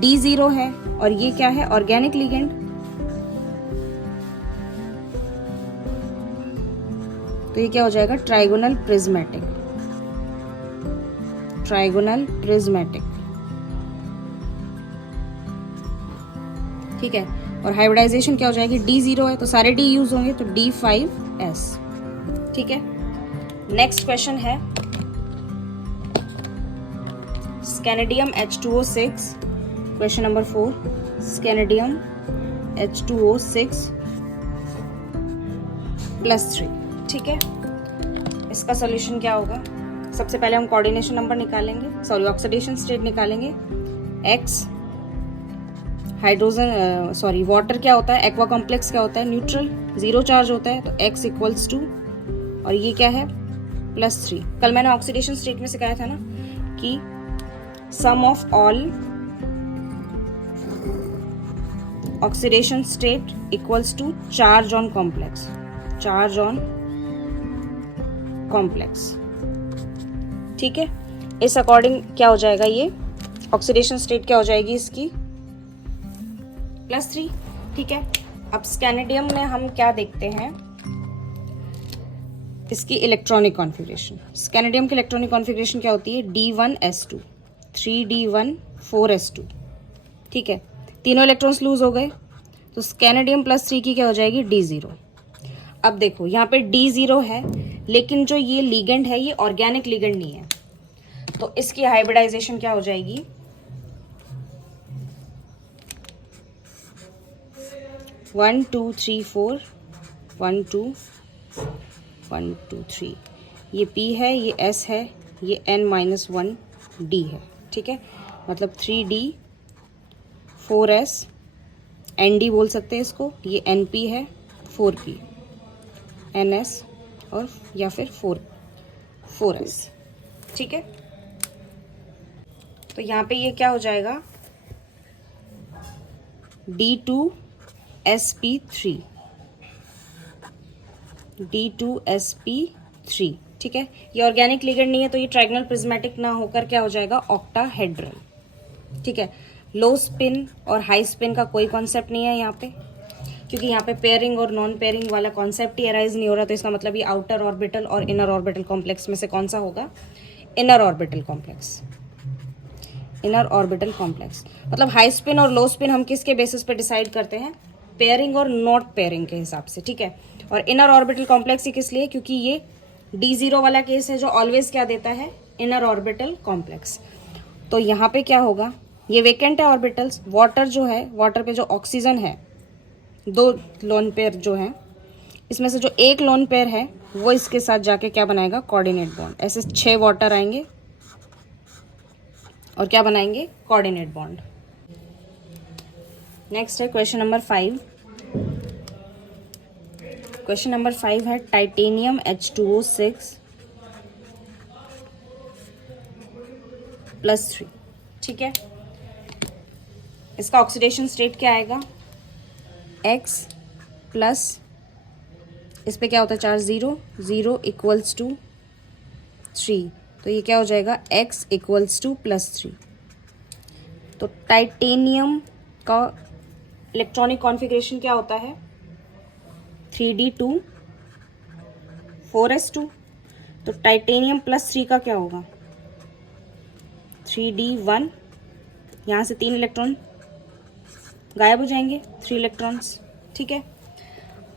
D0 है और ये क्या है, ऑर्गेनिक लिगेंड, तो ये क्या हो जाएगा, ट्राइगोनल प्रिज्मेटिक, ठीक है। और हाइब्रिडाइजेशन क्या हो जाएगी, D0 है तो सारे D यूज होंगे तो D5s, ठीक है। नेक्स्ट क्वेश्चन है स्कैनेडियम H2O6, क्वेश्चन नंबर 4, स्कैनेडियम H2O6 +3, ठीक है। इसका सॉल्यूशन क्या होगा, सबसे पहले हम कोऑर्डिनेशन नंबर निकालेंगे, ऑक्सीडेशन स्टेट निकालेंगे। X हाइड्रोजन वाटर क्या होता है, एक्वा कॉम्प्लेक्स क्या होता है, न्यूट्रल, 0 चार्ज होता है, तो X इक्वल्स टू, और ये क्या है, +3। कल मैंने ऑक्सीडेशन स्टेट में सिखाया था ना कि sum of all oxidation state equals to charge on complex, charge on complex. ठीक है, इस अकॉर्डिंग क्या हो जाएगा, ये ऑक्सीडेशन स्टेट क्या हो जाएगी इसकी, +3। ठीक है, अब स्कैनेडियम में हम क्या देखते हैं, इसकी इलेक्ट्रॉनिक कॉन्फ़िगरेशन। स्कैनेडियम की इलेक्ट्रॉनिक कॉन्फ़िगरेशन क्या होती है, D1s2 3D1 4s2। ठीक है, तीनों इलेक्ट्रॉन्स लूज हो गए, तो स्कैनेडियम +3 की क्या हो जाएगी, D0। अब देखो यहाँ पे D0 है, लेकिन जो ये लिगेंड है ये ऑर्गेनिक लिगेंड नहीं है, तो इसकी हाइब्रिडाइजेशन क्या हो जाएगी, 1 2 3 4 1 2 1 2 3, ये P है, ये S है, ये N-1 D है। ठीक है, मतलब 3D 4S ND बोल सकते हैं इसको, ये NP है, 4P NS और या फिर 4S। ठीक है, तो यहाँ पे ये क्या हो जाएगा, D2sp3 D2sp3। ठीक है, ये ऑर्गेनिक लिगेंड नहीं है, तो ये ट्रायगोनल प्रिज्मेटिक ना होकर क्या हो जाएगा, ऑक्टाहेड्रल। ठीक है, लो स्पिन और हाई स्पिन का कोई कॉन्सेप्ट नहीं है यहाँ पे, क्योंकि यहाँ पे पेयरिंग और नॉन पेयरिंग वाला कॉन्सेप्ट ही अराइज नहीं हो रहा, तो इसका मतलब ये आउटर ऑर्बिटल और इनर ऑर्बिटल कॉम्प्लेक्स में से कौन सा होगा, inner orbital complex. Inner orbital complex मतलब हाई स्पिन और लो स्पिन हम किसके बेसिस पे डिसाइड करते हैं, पेयरिंग और नॉट पेयरिंग के हिसाब से। ठीक है, और इनर ऑर्बिटल कॉम्प्लेक्स ही किस लिए, क्योंकि ये D0 वाला केस है जो ऑलवेज क्या देता है, इनर ऑर्बिटल कॉम्प्लेक्स। तो यहाँ पे क्या होगा, ये वेकेंट है ऑर्बिटल्स, वाटर जो है, वाटर पे जो ऑक्सीजन है, 2 लोन पेयर जो है, इसमें से जो एक लोन पेयर है वो इसके साथ जाके क्या बनाएगा, कोऑर्डिनेट बॉन्ड। ऐसे 6 वाटर आएंगे और क्या बनाएंगे, कोऑर्डिनेट बॉन्ड। नेक्स्ट है क्वेश्चन नंबर 5। क्वेश्चन नंबर 5 है टाइटेनियम H2O6 +3। ठीक है, इसका ऑक्सीडेशन स्टेट क्या आएगा, X प्लस, इस पे क्या होता है चार्ज 0 0 इक्वल्स टू 3, तो ये क्या हो जाएगा, X इक्वल्स टू +3। तो टाइटेनियम का इलेक्ट्रॉनिक कॉन्फ़िगरेशन क्या होता है, 3D2 4s2, तो टाइटेनियम +3 का क्या होगा, 3D1, यहाँ से 3 इलेक्ट्रॉन गायब हो जाएंगे, 3 इलेक्ट्रॉन्स। ठीक है,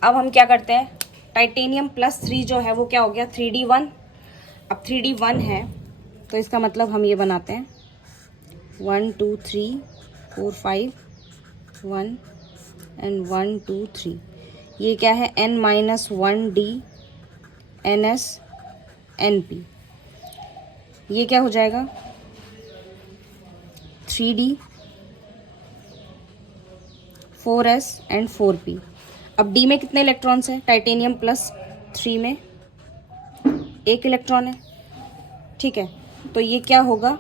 अब हम क्या करते हैं, टाइटेनियम +3 जो है वो क्या हो गया, 3D1। अब 3D1 है तो इसका मतलब हम ये बनाते हैं 1 2 3 4 5 1 एंड 1 2 3, ये क्या है, N-1D NS NP, ये क्या हो जाएगा, 3D 4S एंड 4P। अब D में कितने इलेक्ट्रॉन्स हैं, टाइटेनियम +3 में 1 इलेक्ट्रॉन है। ठीक है, तो ये क्या होगा,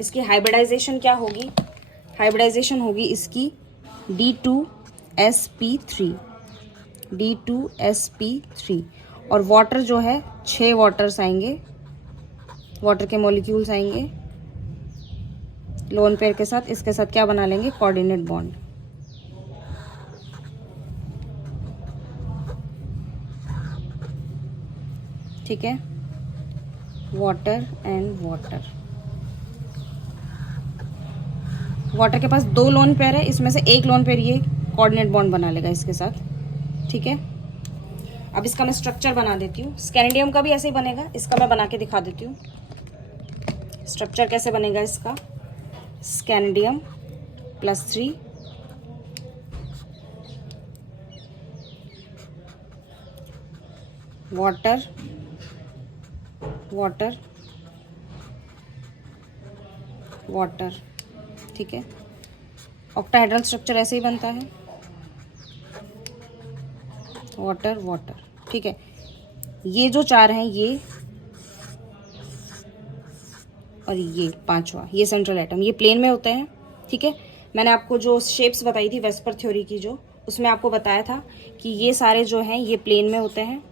इसकी हाइब्रिडाइजेशन क्या होगी, हाइब्रिडाइजेशन होगी इसकी D2sp3 D2sp3, और वाटर जो है 6 वाटर्स आएंगे, वाटर के मॉलिक्यूल्स आएंगे लोन पेयर के साथ, इसके साथ क्या बना लेंगे, कोऑर्डिनेट बॉन्ड। ठीक है, वाटर एंड वाटर, वाटर के पास 2 लोन पेयर है, इसमें से एक लोन पेयर ये कोऑर्डिनेट बॉन्ड बना लेगा इसके साथ। ठीक है, अब इसका मैं स्ट्रक्चर बना देती हूँ, स्कैनेडियम का भी ऐसे ही बनेगा, इसका मैं बना के दिखा देती हूँ स्ट्रक्चर कैसे बनेगा इसका। स्कैनेडियम +3 वाटर वाटर वाटर। ठीक है, ऑक्टाहेड्रल स्ट्रक्चर ऐसे ही बनता है, वाटर वाटर। ठीक है, ये जो 4 हैं ये और ये 5वां, ये सेंट्रल एटम, ये प्लेन में होते हैं। ठीक है, मैंने आपको जो शेप्स बताई थी वेस्पर थ्योरी की, जो उसमें आपको बताया था कि ये सारे जो हैं ये प्लेन में होते हैं,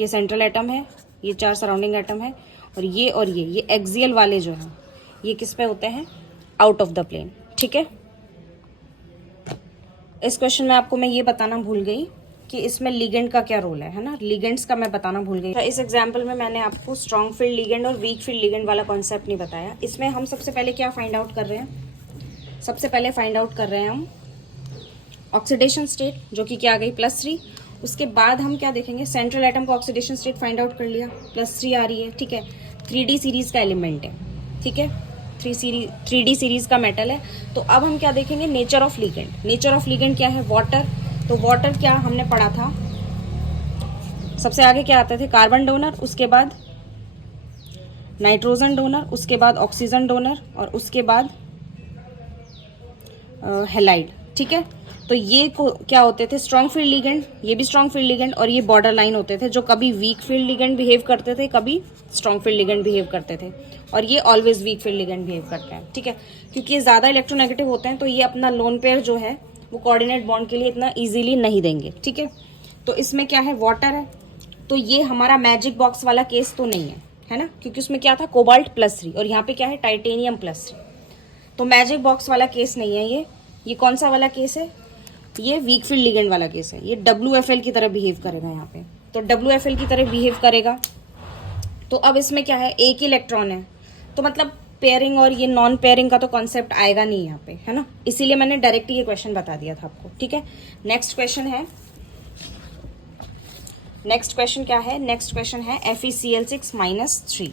ये सेंट्रल एटम है, ये 4 सराउंडिंग एटम है, और ये एक्सियल वाले जो हैं ये किस पे होते हैं, आउट ऑफ द प्लेन। ठीक है, इस क्वेश्चन में आपको मैं ये बताना भूल गई कि इसमें लिगेंड का क्या रोल है ना, लिगेंड्स का मैं बताना भूल गई। इस एग्जाम्पल में मैंने आपको स्ट्रॉन्ग फील्ड लिगेंड और वीक फील्ड लिगेंड वाला कॉन्सेप्ट नहीं बताया। इसमें हम सबसे पहले क्या फाइंड आउट कर रहे हैं, सबसे पहले फाइंड आउट कर रहे हैं हम ऑक्सीडेशन स्टेट, जो कि क्या आ गई +3। उसके बाद हम क्या देखेंगे, सेंट्रल एटम का ऑक्सीडेशन स्टेट फाइंड आउट कर लिया, +3 आ रही है। ठीक है, 3D सीरीज का एलिमेंट है। ठीक है, 3D सीरीज का मेटल है। तो अब हम क्या देखेंगे, nature of ligand. Nature of ligand क्या है, वाटर। तो वाटर क्या हमने पढ़ा था, सबसे आगे क्या आते थे, कार्बन डोनर, उसके बाद नाइट्रोजन डोनर, उसके बाद ऑक्सीजन डोनर, और उसके बाद हेलाइड। ठीक है, तो ये क्या होते थे, स्ट्रॉन्ग फील्ड लिगेंड, ये भी स्ट्रॉन्ग फील्ड लिगेंड, और ये बॉर्डर लाइन होते थे जो कभी वीक फील्ड लिगेंड बिहेव करते थे, कभी स्ट्रॉन्ग फील्ड लिगेंड बिहेव करते थे, और ये always weak field ligand behave करते हैं। ठीक है, क्योंकि ये ज़्यादा इलेक्ट्रोनेगेटिव होते हैं तो ये अपना लोन पेयर जो है वो कोऑर्डिनेट बॉन्ड के लिए इतना ईजिली नहीं देंगे। ठीक है, तो इसमें क्या है, वाटर है। तो ये हमारा मैजिक बॉक्स वाला केस तो नहीं है ना, क्योंकि उसमें क्या था, कोबाल्ट +3, और यहाँ पे क्या है, टाइटेनियम +3। तो मैजिक बॉक्स वाला केस नहीं है ये कौन सा वाला केस है, ये वीक फील्ड लिगेंड वाला केस है। ये WFL की तरह बिहेव करेगा यहाँ पे, तो WFL की तरह बिहेव करेगा। तो अब इसमें क्या है, एक ही इलेक्ट्रॉन है, तो मतलब पेयरिंग और ये नॉन पेयरिंग का तो कॉन्सेप्ट आएगा नहीं यहाँ पे, है ना, इसीलिए मैंने डायरेक्ट ये क्वेश्चन बता दिया था आपको। ठीक है, नेक्स्ट क्वेश्चन क्या है, नेक्स्ट क्वेश्चन है FeCl6 -3,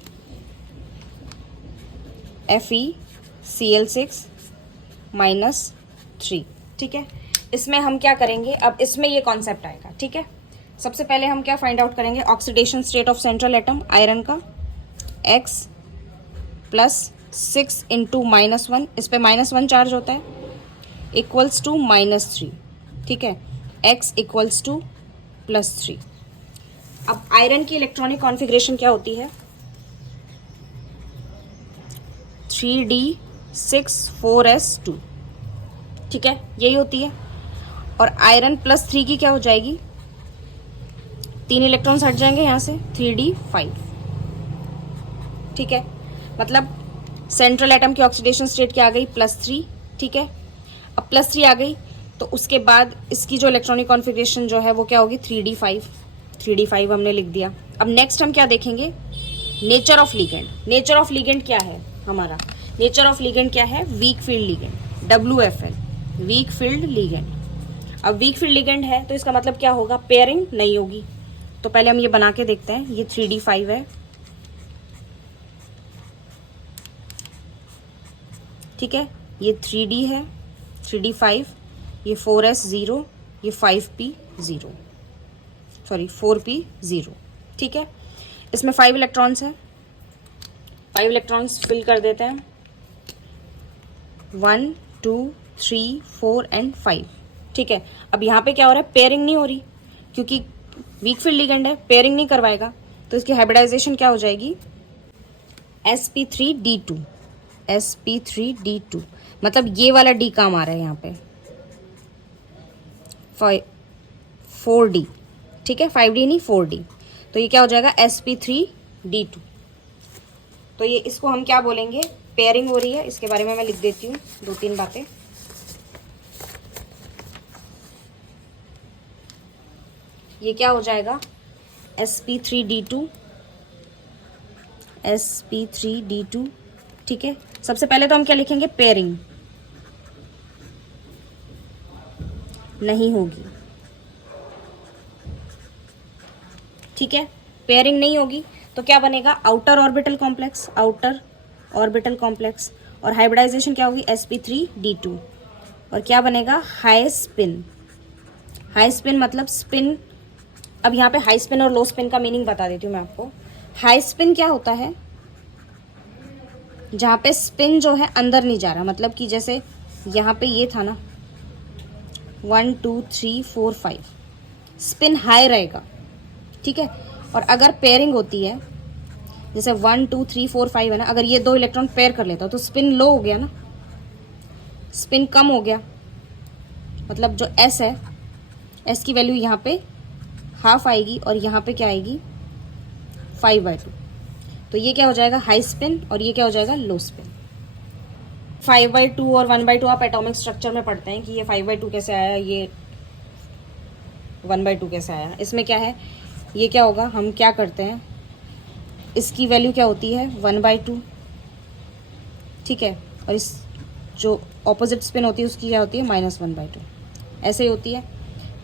FeCl6 -3। ठीक है, इसमें हम क्या करेंगे, अब इसमें ये कॉन्सेप्ट आएगा। ठीक है, सबसे पहले हम क्या फाइंड आउट करेंगे, oxidation state of central atom iron का, X +6 × -1, इस पे -1 चार्ज होता है, इक्वल्स टू -3। ठीक है, X = +3। अब आयरन की इलेक्ट्रॉनिक कॉन्फ़िगरेशन क्या होती है, 3D6 4s2। ठीक है, यही होती है। और आयरन +3 की क्या हो जाएगी, 3 इलेक्ट्रॉन्स हट जाएंगे यहाँ से, 3D5। ठीक है, मतलब सेंट्रल एटम की ऑक्सीडेशन स्टेट क्या आ गई, +3। ठीक है, अब +3 आ गई तो उसके बाद इसकी जो इलेक्ट्रॉनिक कॉन्फ़िगरेशन जो है वो क्या होगी, 3D5 हमने लिख दिया। अब नेक्स्ट हम क्या देखेंगे, nature of ligand. Nature of ligand क्या है हमारा, नेचर ऑफ लिगेंड क्या है, weak field ligand, WFL, weak field ligand. अब वीक फील्ड लिगेंड है तो इसका मतलब क्या होगा, पेयरिंग नहीं होगी। तो पहले हम ये बना के देखते हैं, ये 3D5 है। ठीक है, ये 3D है, 3D5, ये 4s0, ये 5p0, सॉरी 4p0। ठीक है, इसमें 5 इलेक्ट्रॉन्स हैं, 5 इलेक्ट्रॉन्स फिल कर देते हैं, 1 2 3 4 एंड 5। ठीक है, अब यहाँ पे क्या हो रहा है, पेयरिंग नहीं हो रही, क्योंकि वीक फील्ड लिगेंड है, पेयरिंग नहीं करवाएगा, तो इसकी हाइब्रिडाइजेशन क्या हो जाएगी, sp3d2, sp3d2, मतलब ये वाला D काम आ रहा है यहाँ पे, 4D। ठीक है, 5D नहीं 4D, तो ये क्या हो जाएगा, sp3d2। तो ये इसको हम क्या बोलेंगे, पेयरिंग हो रही है। इसके बारे में मैं लिख देती हूँ 2-3 बातें। ये क्या हो जाएगा, sp3d2, sp3d2। ठीक है, सबसे पहले तो हम क्या लिखेंगे, पेयरिंग नहीं होगी। ठीक है, पेयरिंग नहीं होगी तो क्या बनेगा, outer orbital complex, outer orbital complex, और हाइब्रिडाइजेशन क्या होगी, sp3d2, और क्या बनेगा, हाई स्पिन। हाई स्पिन मतलब स्पिन, अब यहाँ पे हाई स्पिन और लो स्पिन का मीनिंग बता देती हूँ मैं आपको। हाई स्पिन क्या होता है, जहाँ पे स्पिन जो है अंदर नहीं जा रहा, मतलब कि जैसे यहाँ पे ये था ना 1 2 3 4 5, स्पिन हाई रहेगा। ठीक है, और अगर पेयरिंग होती है, जैसे 1 2 3 4 5 है ना, अगर ये 2 इलेक्ट्रॉन पेयर कर लेता तो स्पिन लो हो गया ना, स्पिन कम हो गया, मतलब जो S है, S की वैल्यू यहाँ पे हाफ आएगी और यहाँ पे क्या आएगी, 5/2। तो ये क्या हो जाएगा, हाई स्पिन, और ये क्या हो जाएगा, लो स्पिन। 5/2 और 1/2 आप एटॉमिक स्ट्रक्चर में पढ़ते हैं कि ये 5/2 कैसे आया, ये 1/2 कैसे आया। इसमें क्या है, ये क्या होगा, हम क्या करते हैं, इसकी वैल्यू क्या होती है 1/2, ठीक है, और इस जो ऑपोजिट स्पिन होती है उसकी क्या होती है -1/2, ऐसे ही होती है,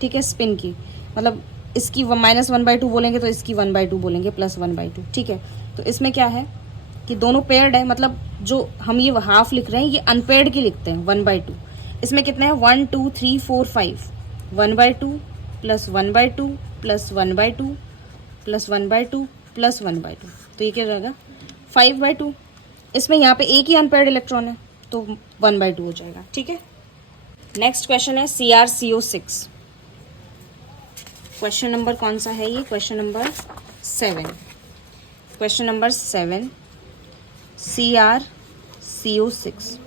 ठीक है। स्पिन की मतलब इसकी -1/2 बोलेंगे तो इसकी 1/2 बोलेंगे, +1/2, ठीक है। तो इसमें क्या है कि दोनों पेयर्ड है, मतलब जो हम ये हाफ लिख रहे हैं ये अनपेयर्ड की लिखते हैं 1/2। इसमें कितने हैं 1 2 3 4 5, 1/2 + 1/2 + 1/2 + 1/2 + 1/2, तो ये क्या हो जाएगा 5/2। इसमें यहाँ पे एक ही अनपेयर्ड इलेक्ट्रॉन है तो 1/2 हो जाएगा, ठीक है। नेक्स्ट क्वेश्चन है CrCO6। क्वेश्चन नंबर कौन सा है ये, question number 7। Question number 7 CrCO6,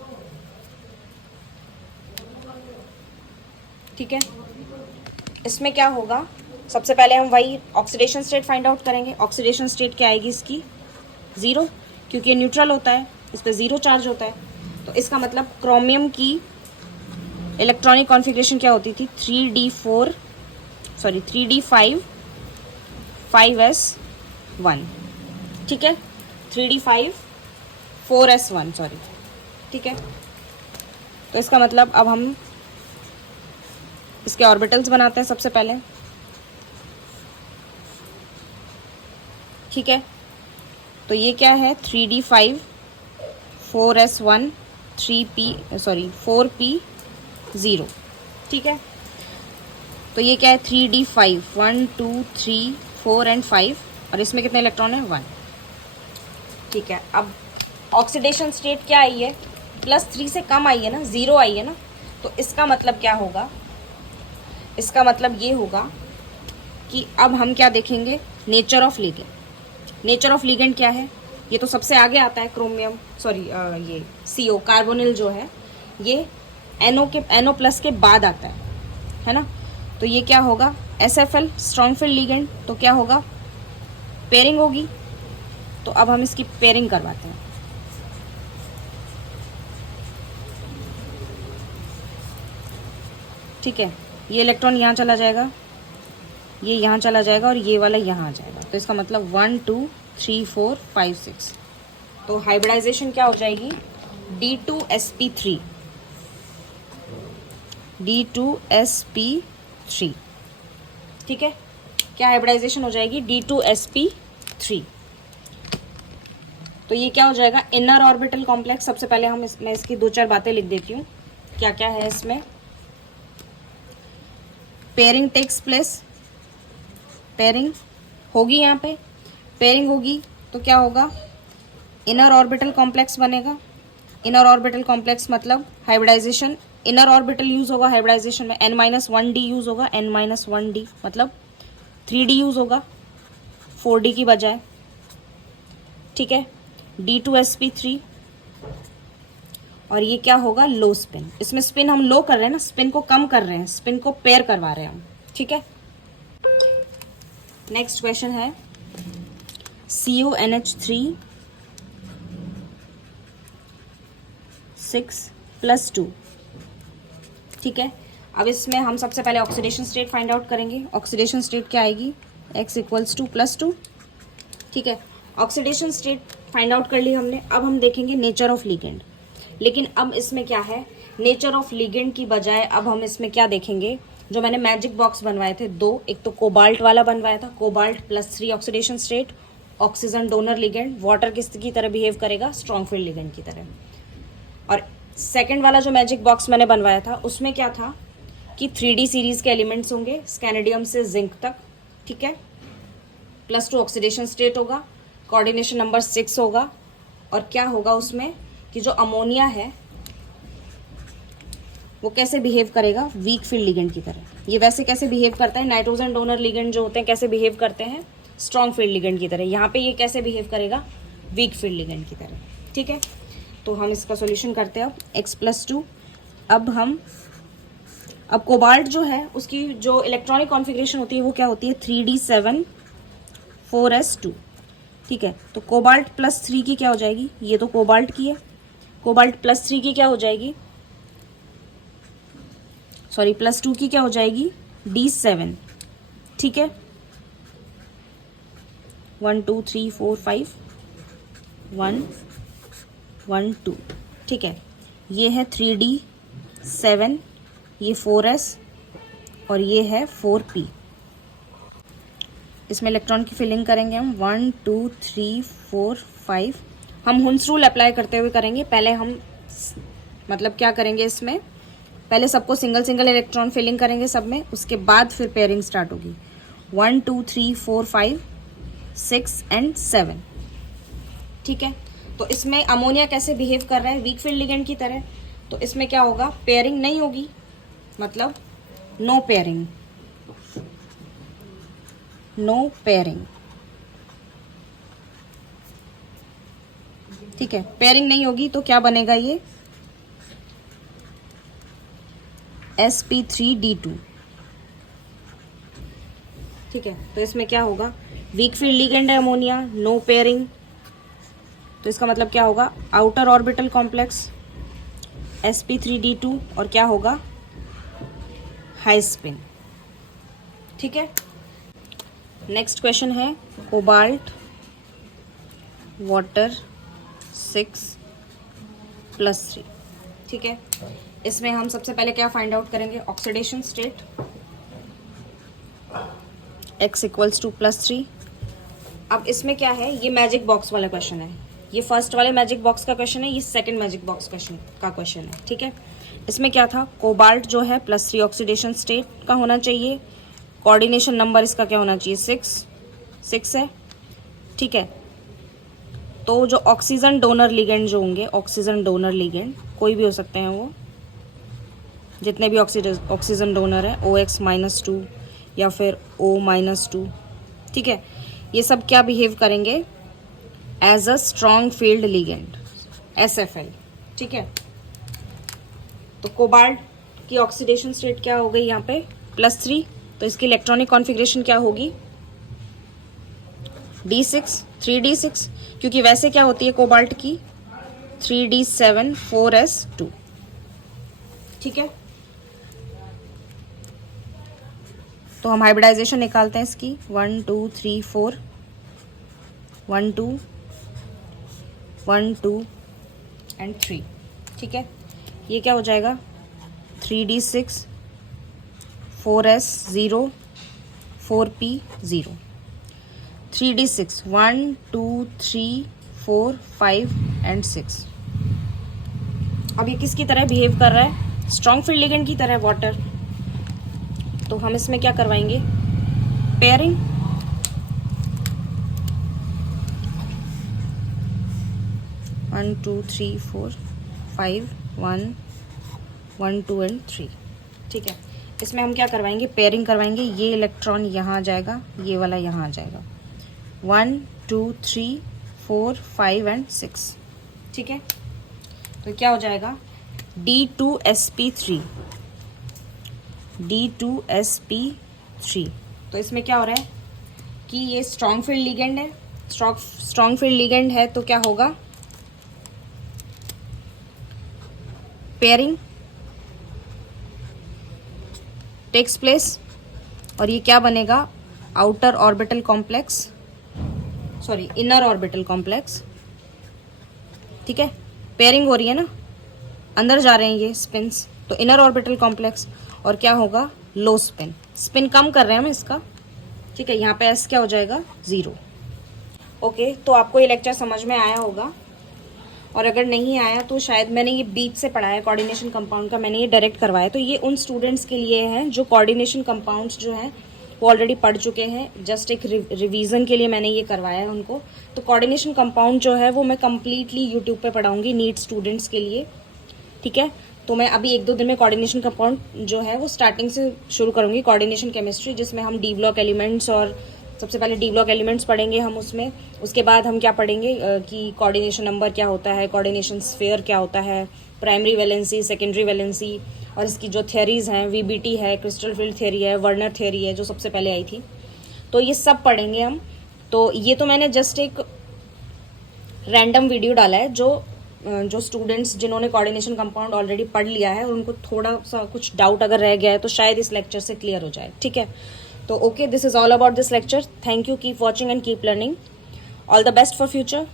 ठीक है। इसमें क्या होगा, सबसे पहले हम वही ऑक्सीडेशन स्टेट फाइंड आउट करेंगे। ऑक्सीडेशन स्टेट क्या आएगी इसकी 0, क्योंकि ये न्यूट्रल होता है, इस पर 0 चार्ज होता है। तो इसका मतलब क्रोमियम की इलेक्ट्रॉनिक कॉन्फ़िगरेशन क्या होती थी 3d5 5s1, ठीक है, 3d5 4s1 सॉरी, ठीक है। तो इसका मतलब अब हम इसके ऑर्बिटल्स बनाते हैं सबसे पहले, ठीक है। तो ये क्या है 3d5 4s1 4p0, ठीक है। तो ये क्या है 3d5 1 2 3 4 एंड 5, और इसमें कितने इलेक्ट्रॉन है 1, ठीक है। अब ऑक्सीडेशन स्टेट क्या आई है, +3 से कम आई है ना, 0 आई है ना। तो इसका मतलब क्या होगा, इसका मतलब ये होगा कि अब हम क्या देखेंगे, nature of ligand. Nature of ligand क्या है, ये तो सबसे आगे आता है क्रोमियम, सॉरी ये CO कार्बोनिल जो है ये NO+ के बाद आता है ना। तो ये क्या होगा SFL स्ट्रॉन्ग फील्ड लिगेंड, तो क्या होगा पेयरिंग होगी। तो अब हम इसकी पेयरिंग करवाते हैं, ठीक है। ये इलेक्ट्रॉन यहाँ चला जाएगा, ये यहाँ चला जाएगा, और ये वाला यहाँ आ जाएगा। तो इसका मतलब 1 2 3 4 5 6, तो हाइब्रिडाइजेशन क्या हो जाएगी D2sp3, D2sp3, ठीक है। क्या हाइब्रिडाइजेशन हो जाएगी D2sp3। तो ये क्या हो जाएगा इनर ऑर्बिटल कॉम्प्लेक्स। सबसे पहले मैं इसकी 2-4 बातें लिख देती हूँ, क्या क्या है इसमें। पेयरिंग टेक्स प्लेस, पेयरिंग होगी, यहाँ पे पेयरिंग होगी तो क्या होगा इनर ऑर्बिटल कॉम्प्लेक्स बनेगा। इनर ऑर्बिटल कॉम्प्लेक्स मतलब हाइब्रिडाइजेशन, इनर ऑर्बिटल यूज होगा हाइब्रिडाइजेशन में, n-1d यूज होगा, n-1d मतलब 3d यूज होगा 4d की बजाय, ठीक है। D2sp3, और ये क्या होगा लो स्पिन। इसमें स्पिन हम लो कर रहे हैं ना, स्पिन को कम कर रहे हैं, स्पिन को पेयर करवा रहे हैं हम, ठीक है। नेक्स्ट क्वेश्चन है CuNH3 6+2, ठीक है। अब इसमें हम सबसे पहले ऑक्सीडेशन स्टेट फाइंड आउट करेंगे। ऑक्सीडेशन स्टेट क्या आएगी x = 2+2, ठीक है। ऑक्सीडेशन स्टेट फाइंड आउट कर ली हमने। अब हम देखेंगे नेचर ऑफ लिगेंड, लेकिन अब इसमें क्या है नेचर ऑफ लिगेंड की बजाय अब हम इसमें क्या देखेंगे, जो मैंने मैजिक बॉक्स बनवाए थे 2, एक तो कोबाल्ट वाला बनवाया था, cobalt +3 oxidation state, oxygen donor ligand, water की तरह बिहेव करेगा स्ट्रॉन्ग फील्ड लिगेंड की तरह। और सेकंड वाला जो मैजिक बॉक्स मैंने बनवाया था उसमें क्या था कि 3D सीरीज के एलिमेंट्स होंगे स्कैनेडियम से जिंक तक, ठीक है। +2 ऑक्सीडेशन स्टेट होगा, कोऑर्डिनेशन नंबर 6 होगा, और क्या होगा उसमें कि जो अमोनिया है वो कैसे बिहेव करेगा वीक फील्ड लिगेंड की तरह। ये वैसे कैसे बिहेव करता है, नाइट्रोजन डोनर लिगेंड जो होते हैं कैसे बिहेव करते हैं स्ट्रॉन्ग फील्ड लिगेंड की तरह। यहाँ पे ये कैसे बिहेव करेगा वीक फील्ड लिगेंड की तरह, ठीक है। तो हम इसका सॉल्यूशन करते हैं अब x+2। अब कोबाल्ट जो है उसकी जो इलेक्ट्रॉनिक कॉन्फ़िगरेशन होती है वो क्या होती है 3d7 4s2, ठीक है, तो कोबाल्ट +3 की क्या हो जाएगी, ये तो कोबाल्ट की है, कोबाल्ट +3 की क्या हो जाएगी, सॉरी +2 की क्या हो जाएगी, D7। ठीक है, 1 2 3 4 5 1 1 2। ठीक है, ये है 3D7, ये 4s और ये है 4p। इसमें इलेक्ट्रॉन की फिलिंग करेंगे हम 1 2 3 4 5। हम हुंस रूल अप्लाई करते हुए करेंगे। पहले हम मतलब क्या करेंगे, इसमें पहले सबको सिंगल सिंगल इलेक्ट्रॉन फिलिंग करेंगे सब में, उसके बाद फिर पेयरिंग स्टार्ट होगी। 1 2 3 4 5 6 एंड 7। ठीक है, तो इसमें अमोनिया कैसे बिहेव कर रहा है, वीक फील्ड लिगेंड की तरह। तो इसमें क्या होगा, पेयरिंग नहीं होगी, मतलब नो पेयरिंग, नो पेयरिंग। ठीक है, पेयरिंग नहीं होगी तो क्या बनेगा, ये sp3d2। ठीक है, तो इसमें क्या होगा, वीक फील्ड लिगेंड है अमोनिया, नो पेयरिंग, तो इसका मतलब क्या होगा, आउटर ऑर्बिटल कॉम्प्लेक्स sp3d2 और क्या होगा, हाई स्पिन। ठीक है, नेक्स्ट क्वेश्चन है कोबाल्ट वाटर 6+3। ठीक है, इसमें हम सबसे पहले क्या फाइंड आउट करेंगे, ऑक्सीडेशन स्टेट x = +3। अब इसमें क्या है, ये मैजिक बॉक्स वाला क्वेश्चन है, ये फर्स्ट वाले मैजिक बॉक्स का क्वेश्चन है, ये सेकंड मैजिक बॉक्स का क्वेश्चन है। ठीक है, इसमें क्या था, कोबाल्ट जो है +3 ऑक्सीडेशन स्टेट का होना चाहिए, कोऑर्डिनेशन नंबर इसका क्या होना चाहिए, 6 है। ठीक है, तो जो ऑक्सीजन डोनर लिगेंड जो होंगे, ऑक्सीजन डोनर लिगेंड कोई भी हो सकते हैं वो, जितने भी ऑक्सीजन डोनर है, OX-2 या फिर O-2। ठीक है, ये सब क्या बिहेव करेंगे, as a strong field ligand, SFL। ठीक है, तो कोबाल्ट की ऑक्सीडेशन स्टेट क्या हो गई यहाँ पे, +3, तो इसकी इलेक्ट्रॉनिक कॉन्फ़िगरेशन क्या होगी, D6 3D6, क्योंकि वैसे क्या होती है कोबाल्ट की 3D7 4s2। ठीक है, तो हम हाइब्रिडाइजेशन निकालते हैं इसकी, 1 2 3 4 1 2 1 2 एंड 3। ठीक है, ये क्या हो जाएगा, 3D6 4s0 4p0, 3D6 1 2 3 4 5 and 6। अब ये किसकी तरह बिहेव कर रहा है, स्ट्रॉन्ग फील्ड लिगेंड की तरह, वाटर। तो हम इसमें क्या करवाएंगे, pairing. One two three four 5 1 1 2 and 3। ठीक है, इसमें हम क्या करवाएंगे, पेयरिंग करवाएंगे। ये इलेक्ट्रॉन यहाँ आ जाएगा, ये वाला यहाँ आ जाएगा, 1 2 3 4 5 एंड 6। ठीक है, तो क्या हो जाएगा, D2sp3 D2sp3। तो इसमें क्या हो रहा है कि ये स्ट्रॉन्ग फील्ड लिगेंड है, स्ट्रॉन्ग फील्ड लिगेंड है तो क्या होगा, पेयरिंग टेक्स प्लेस, और ये क्या बनेगा, outer orbital complex, sorry inner orbital complex. ठीक है, पेयरिंग हो रही है ना, अंदर जा रहे हैं ये स्पिन्स, तो इनर ऑर्बिटल कॉम्प्लेक्स, और क्या होगा, लो स्पिन, स्पिन कम कर रहे हैं हम इसका। ठीक है, यहाँ पे एस क्या हो जाएगा, 0। ओके, तो आपको ये लेक्चर समझ में आया होगा, और अगर नहीं आया तो शायद मैंने ये बीच से पढ़ा है, कोऑर्डिनेशन कंपाउंड का मैंने ये डायरेक्ट करवाया, तो ये उन स्टूडेंट्स के लिए हैं जो कोऑर्डिनेशन कंपाउंड्स जो हैं वो ऑलरेडी पढ़ चुके हैं, जस्ट एक रिवीजन के लिए मैंने ये करवाया है उनको। तो कोऑर्डिनेशन कंपाउंड जो है वो मैं कम्प्लीटली यूट्यूब पे पढ़ाऊँगी नीट स्टूडेंट्स के लिए। ठीक है, तो मैं अभी 1-2 दिन में कोऑर्डिनेशन कंपाउंड जो है वो स्टार्टिंग से शुरू करूँगी, कोऑर्डिनेशन केमिस्ट्री, जिसमें हम डी ब्लॉक एलिमेंट्स, और सबसे पहले डी ब्लॉक एलिमेंट्स पढ़ेंगे हम उसमें। उसके बाद हम क्या पढ़ेंगे कि कोऑर्डिनेशन नंबर क्या होता है, कोऑर्डिनेशन स्फीयर क्या होता है, प्राइमरी वैलेंसी, सेकेंडरी वैलेंसी, और इसकी जो थियरीज़ हैं, VBT है, क्रिस्टल फील्ड थियरी है, वर्नर थियरी है जो सबसे पहले आई थी, तो ये सब पढ़ेंगे हम। तो ये तो मैंने जस्ट एक रैंडम वीडियो डाला है जो स्टूडेंट्स जिन्होंने कोऑर्डिनेशन कंपाउंड ऑलरेडी पढ़ लिया है और उनको थोड़ा सा कुछ डाउट अगर रह गया है तो शायद इस लेक्चर से क्लियर हो जाए, ठीक है। तो okay, this is all about this lecture. Thank you, keep watching and keep learning. All the best for future.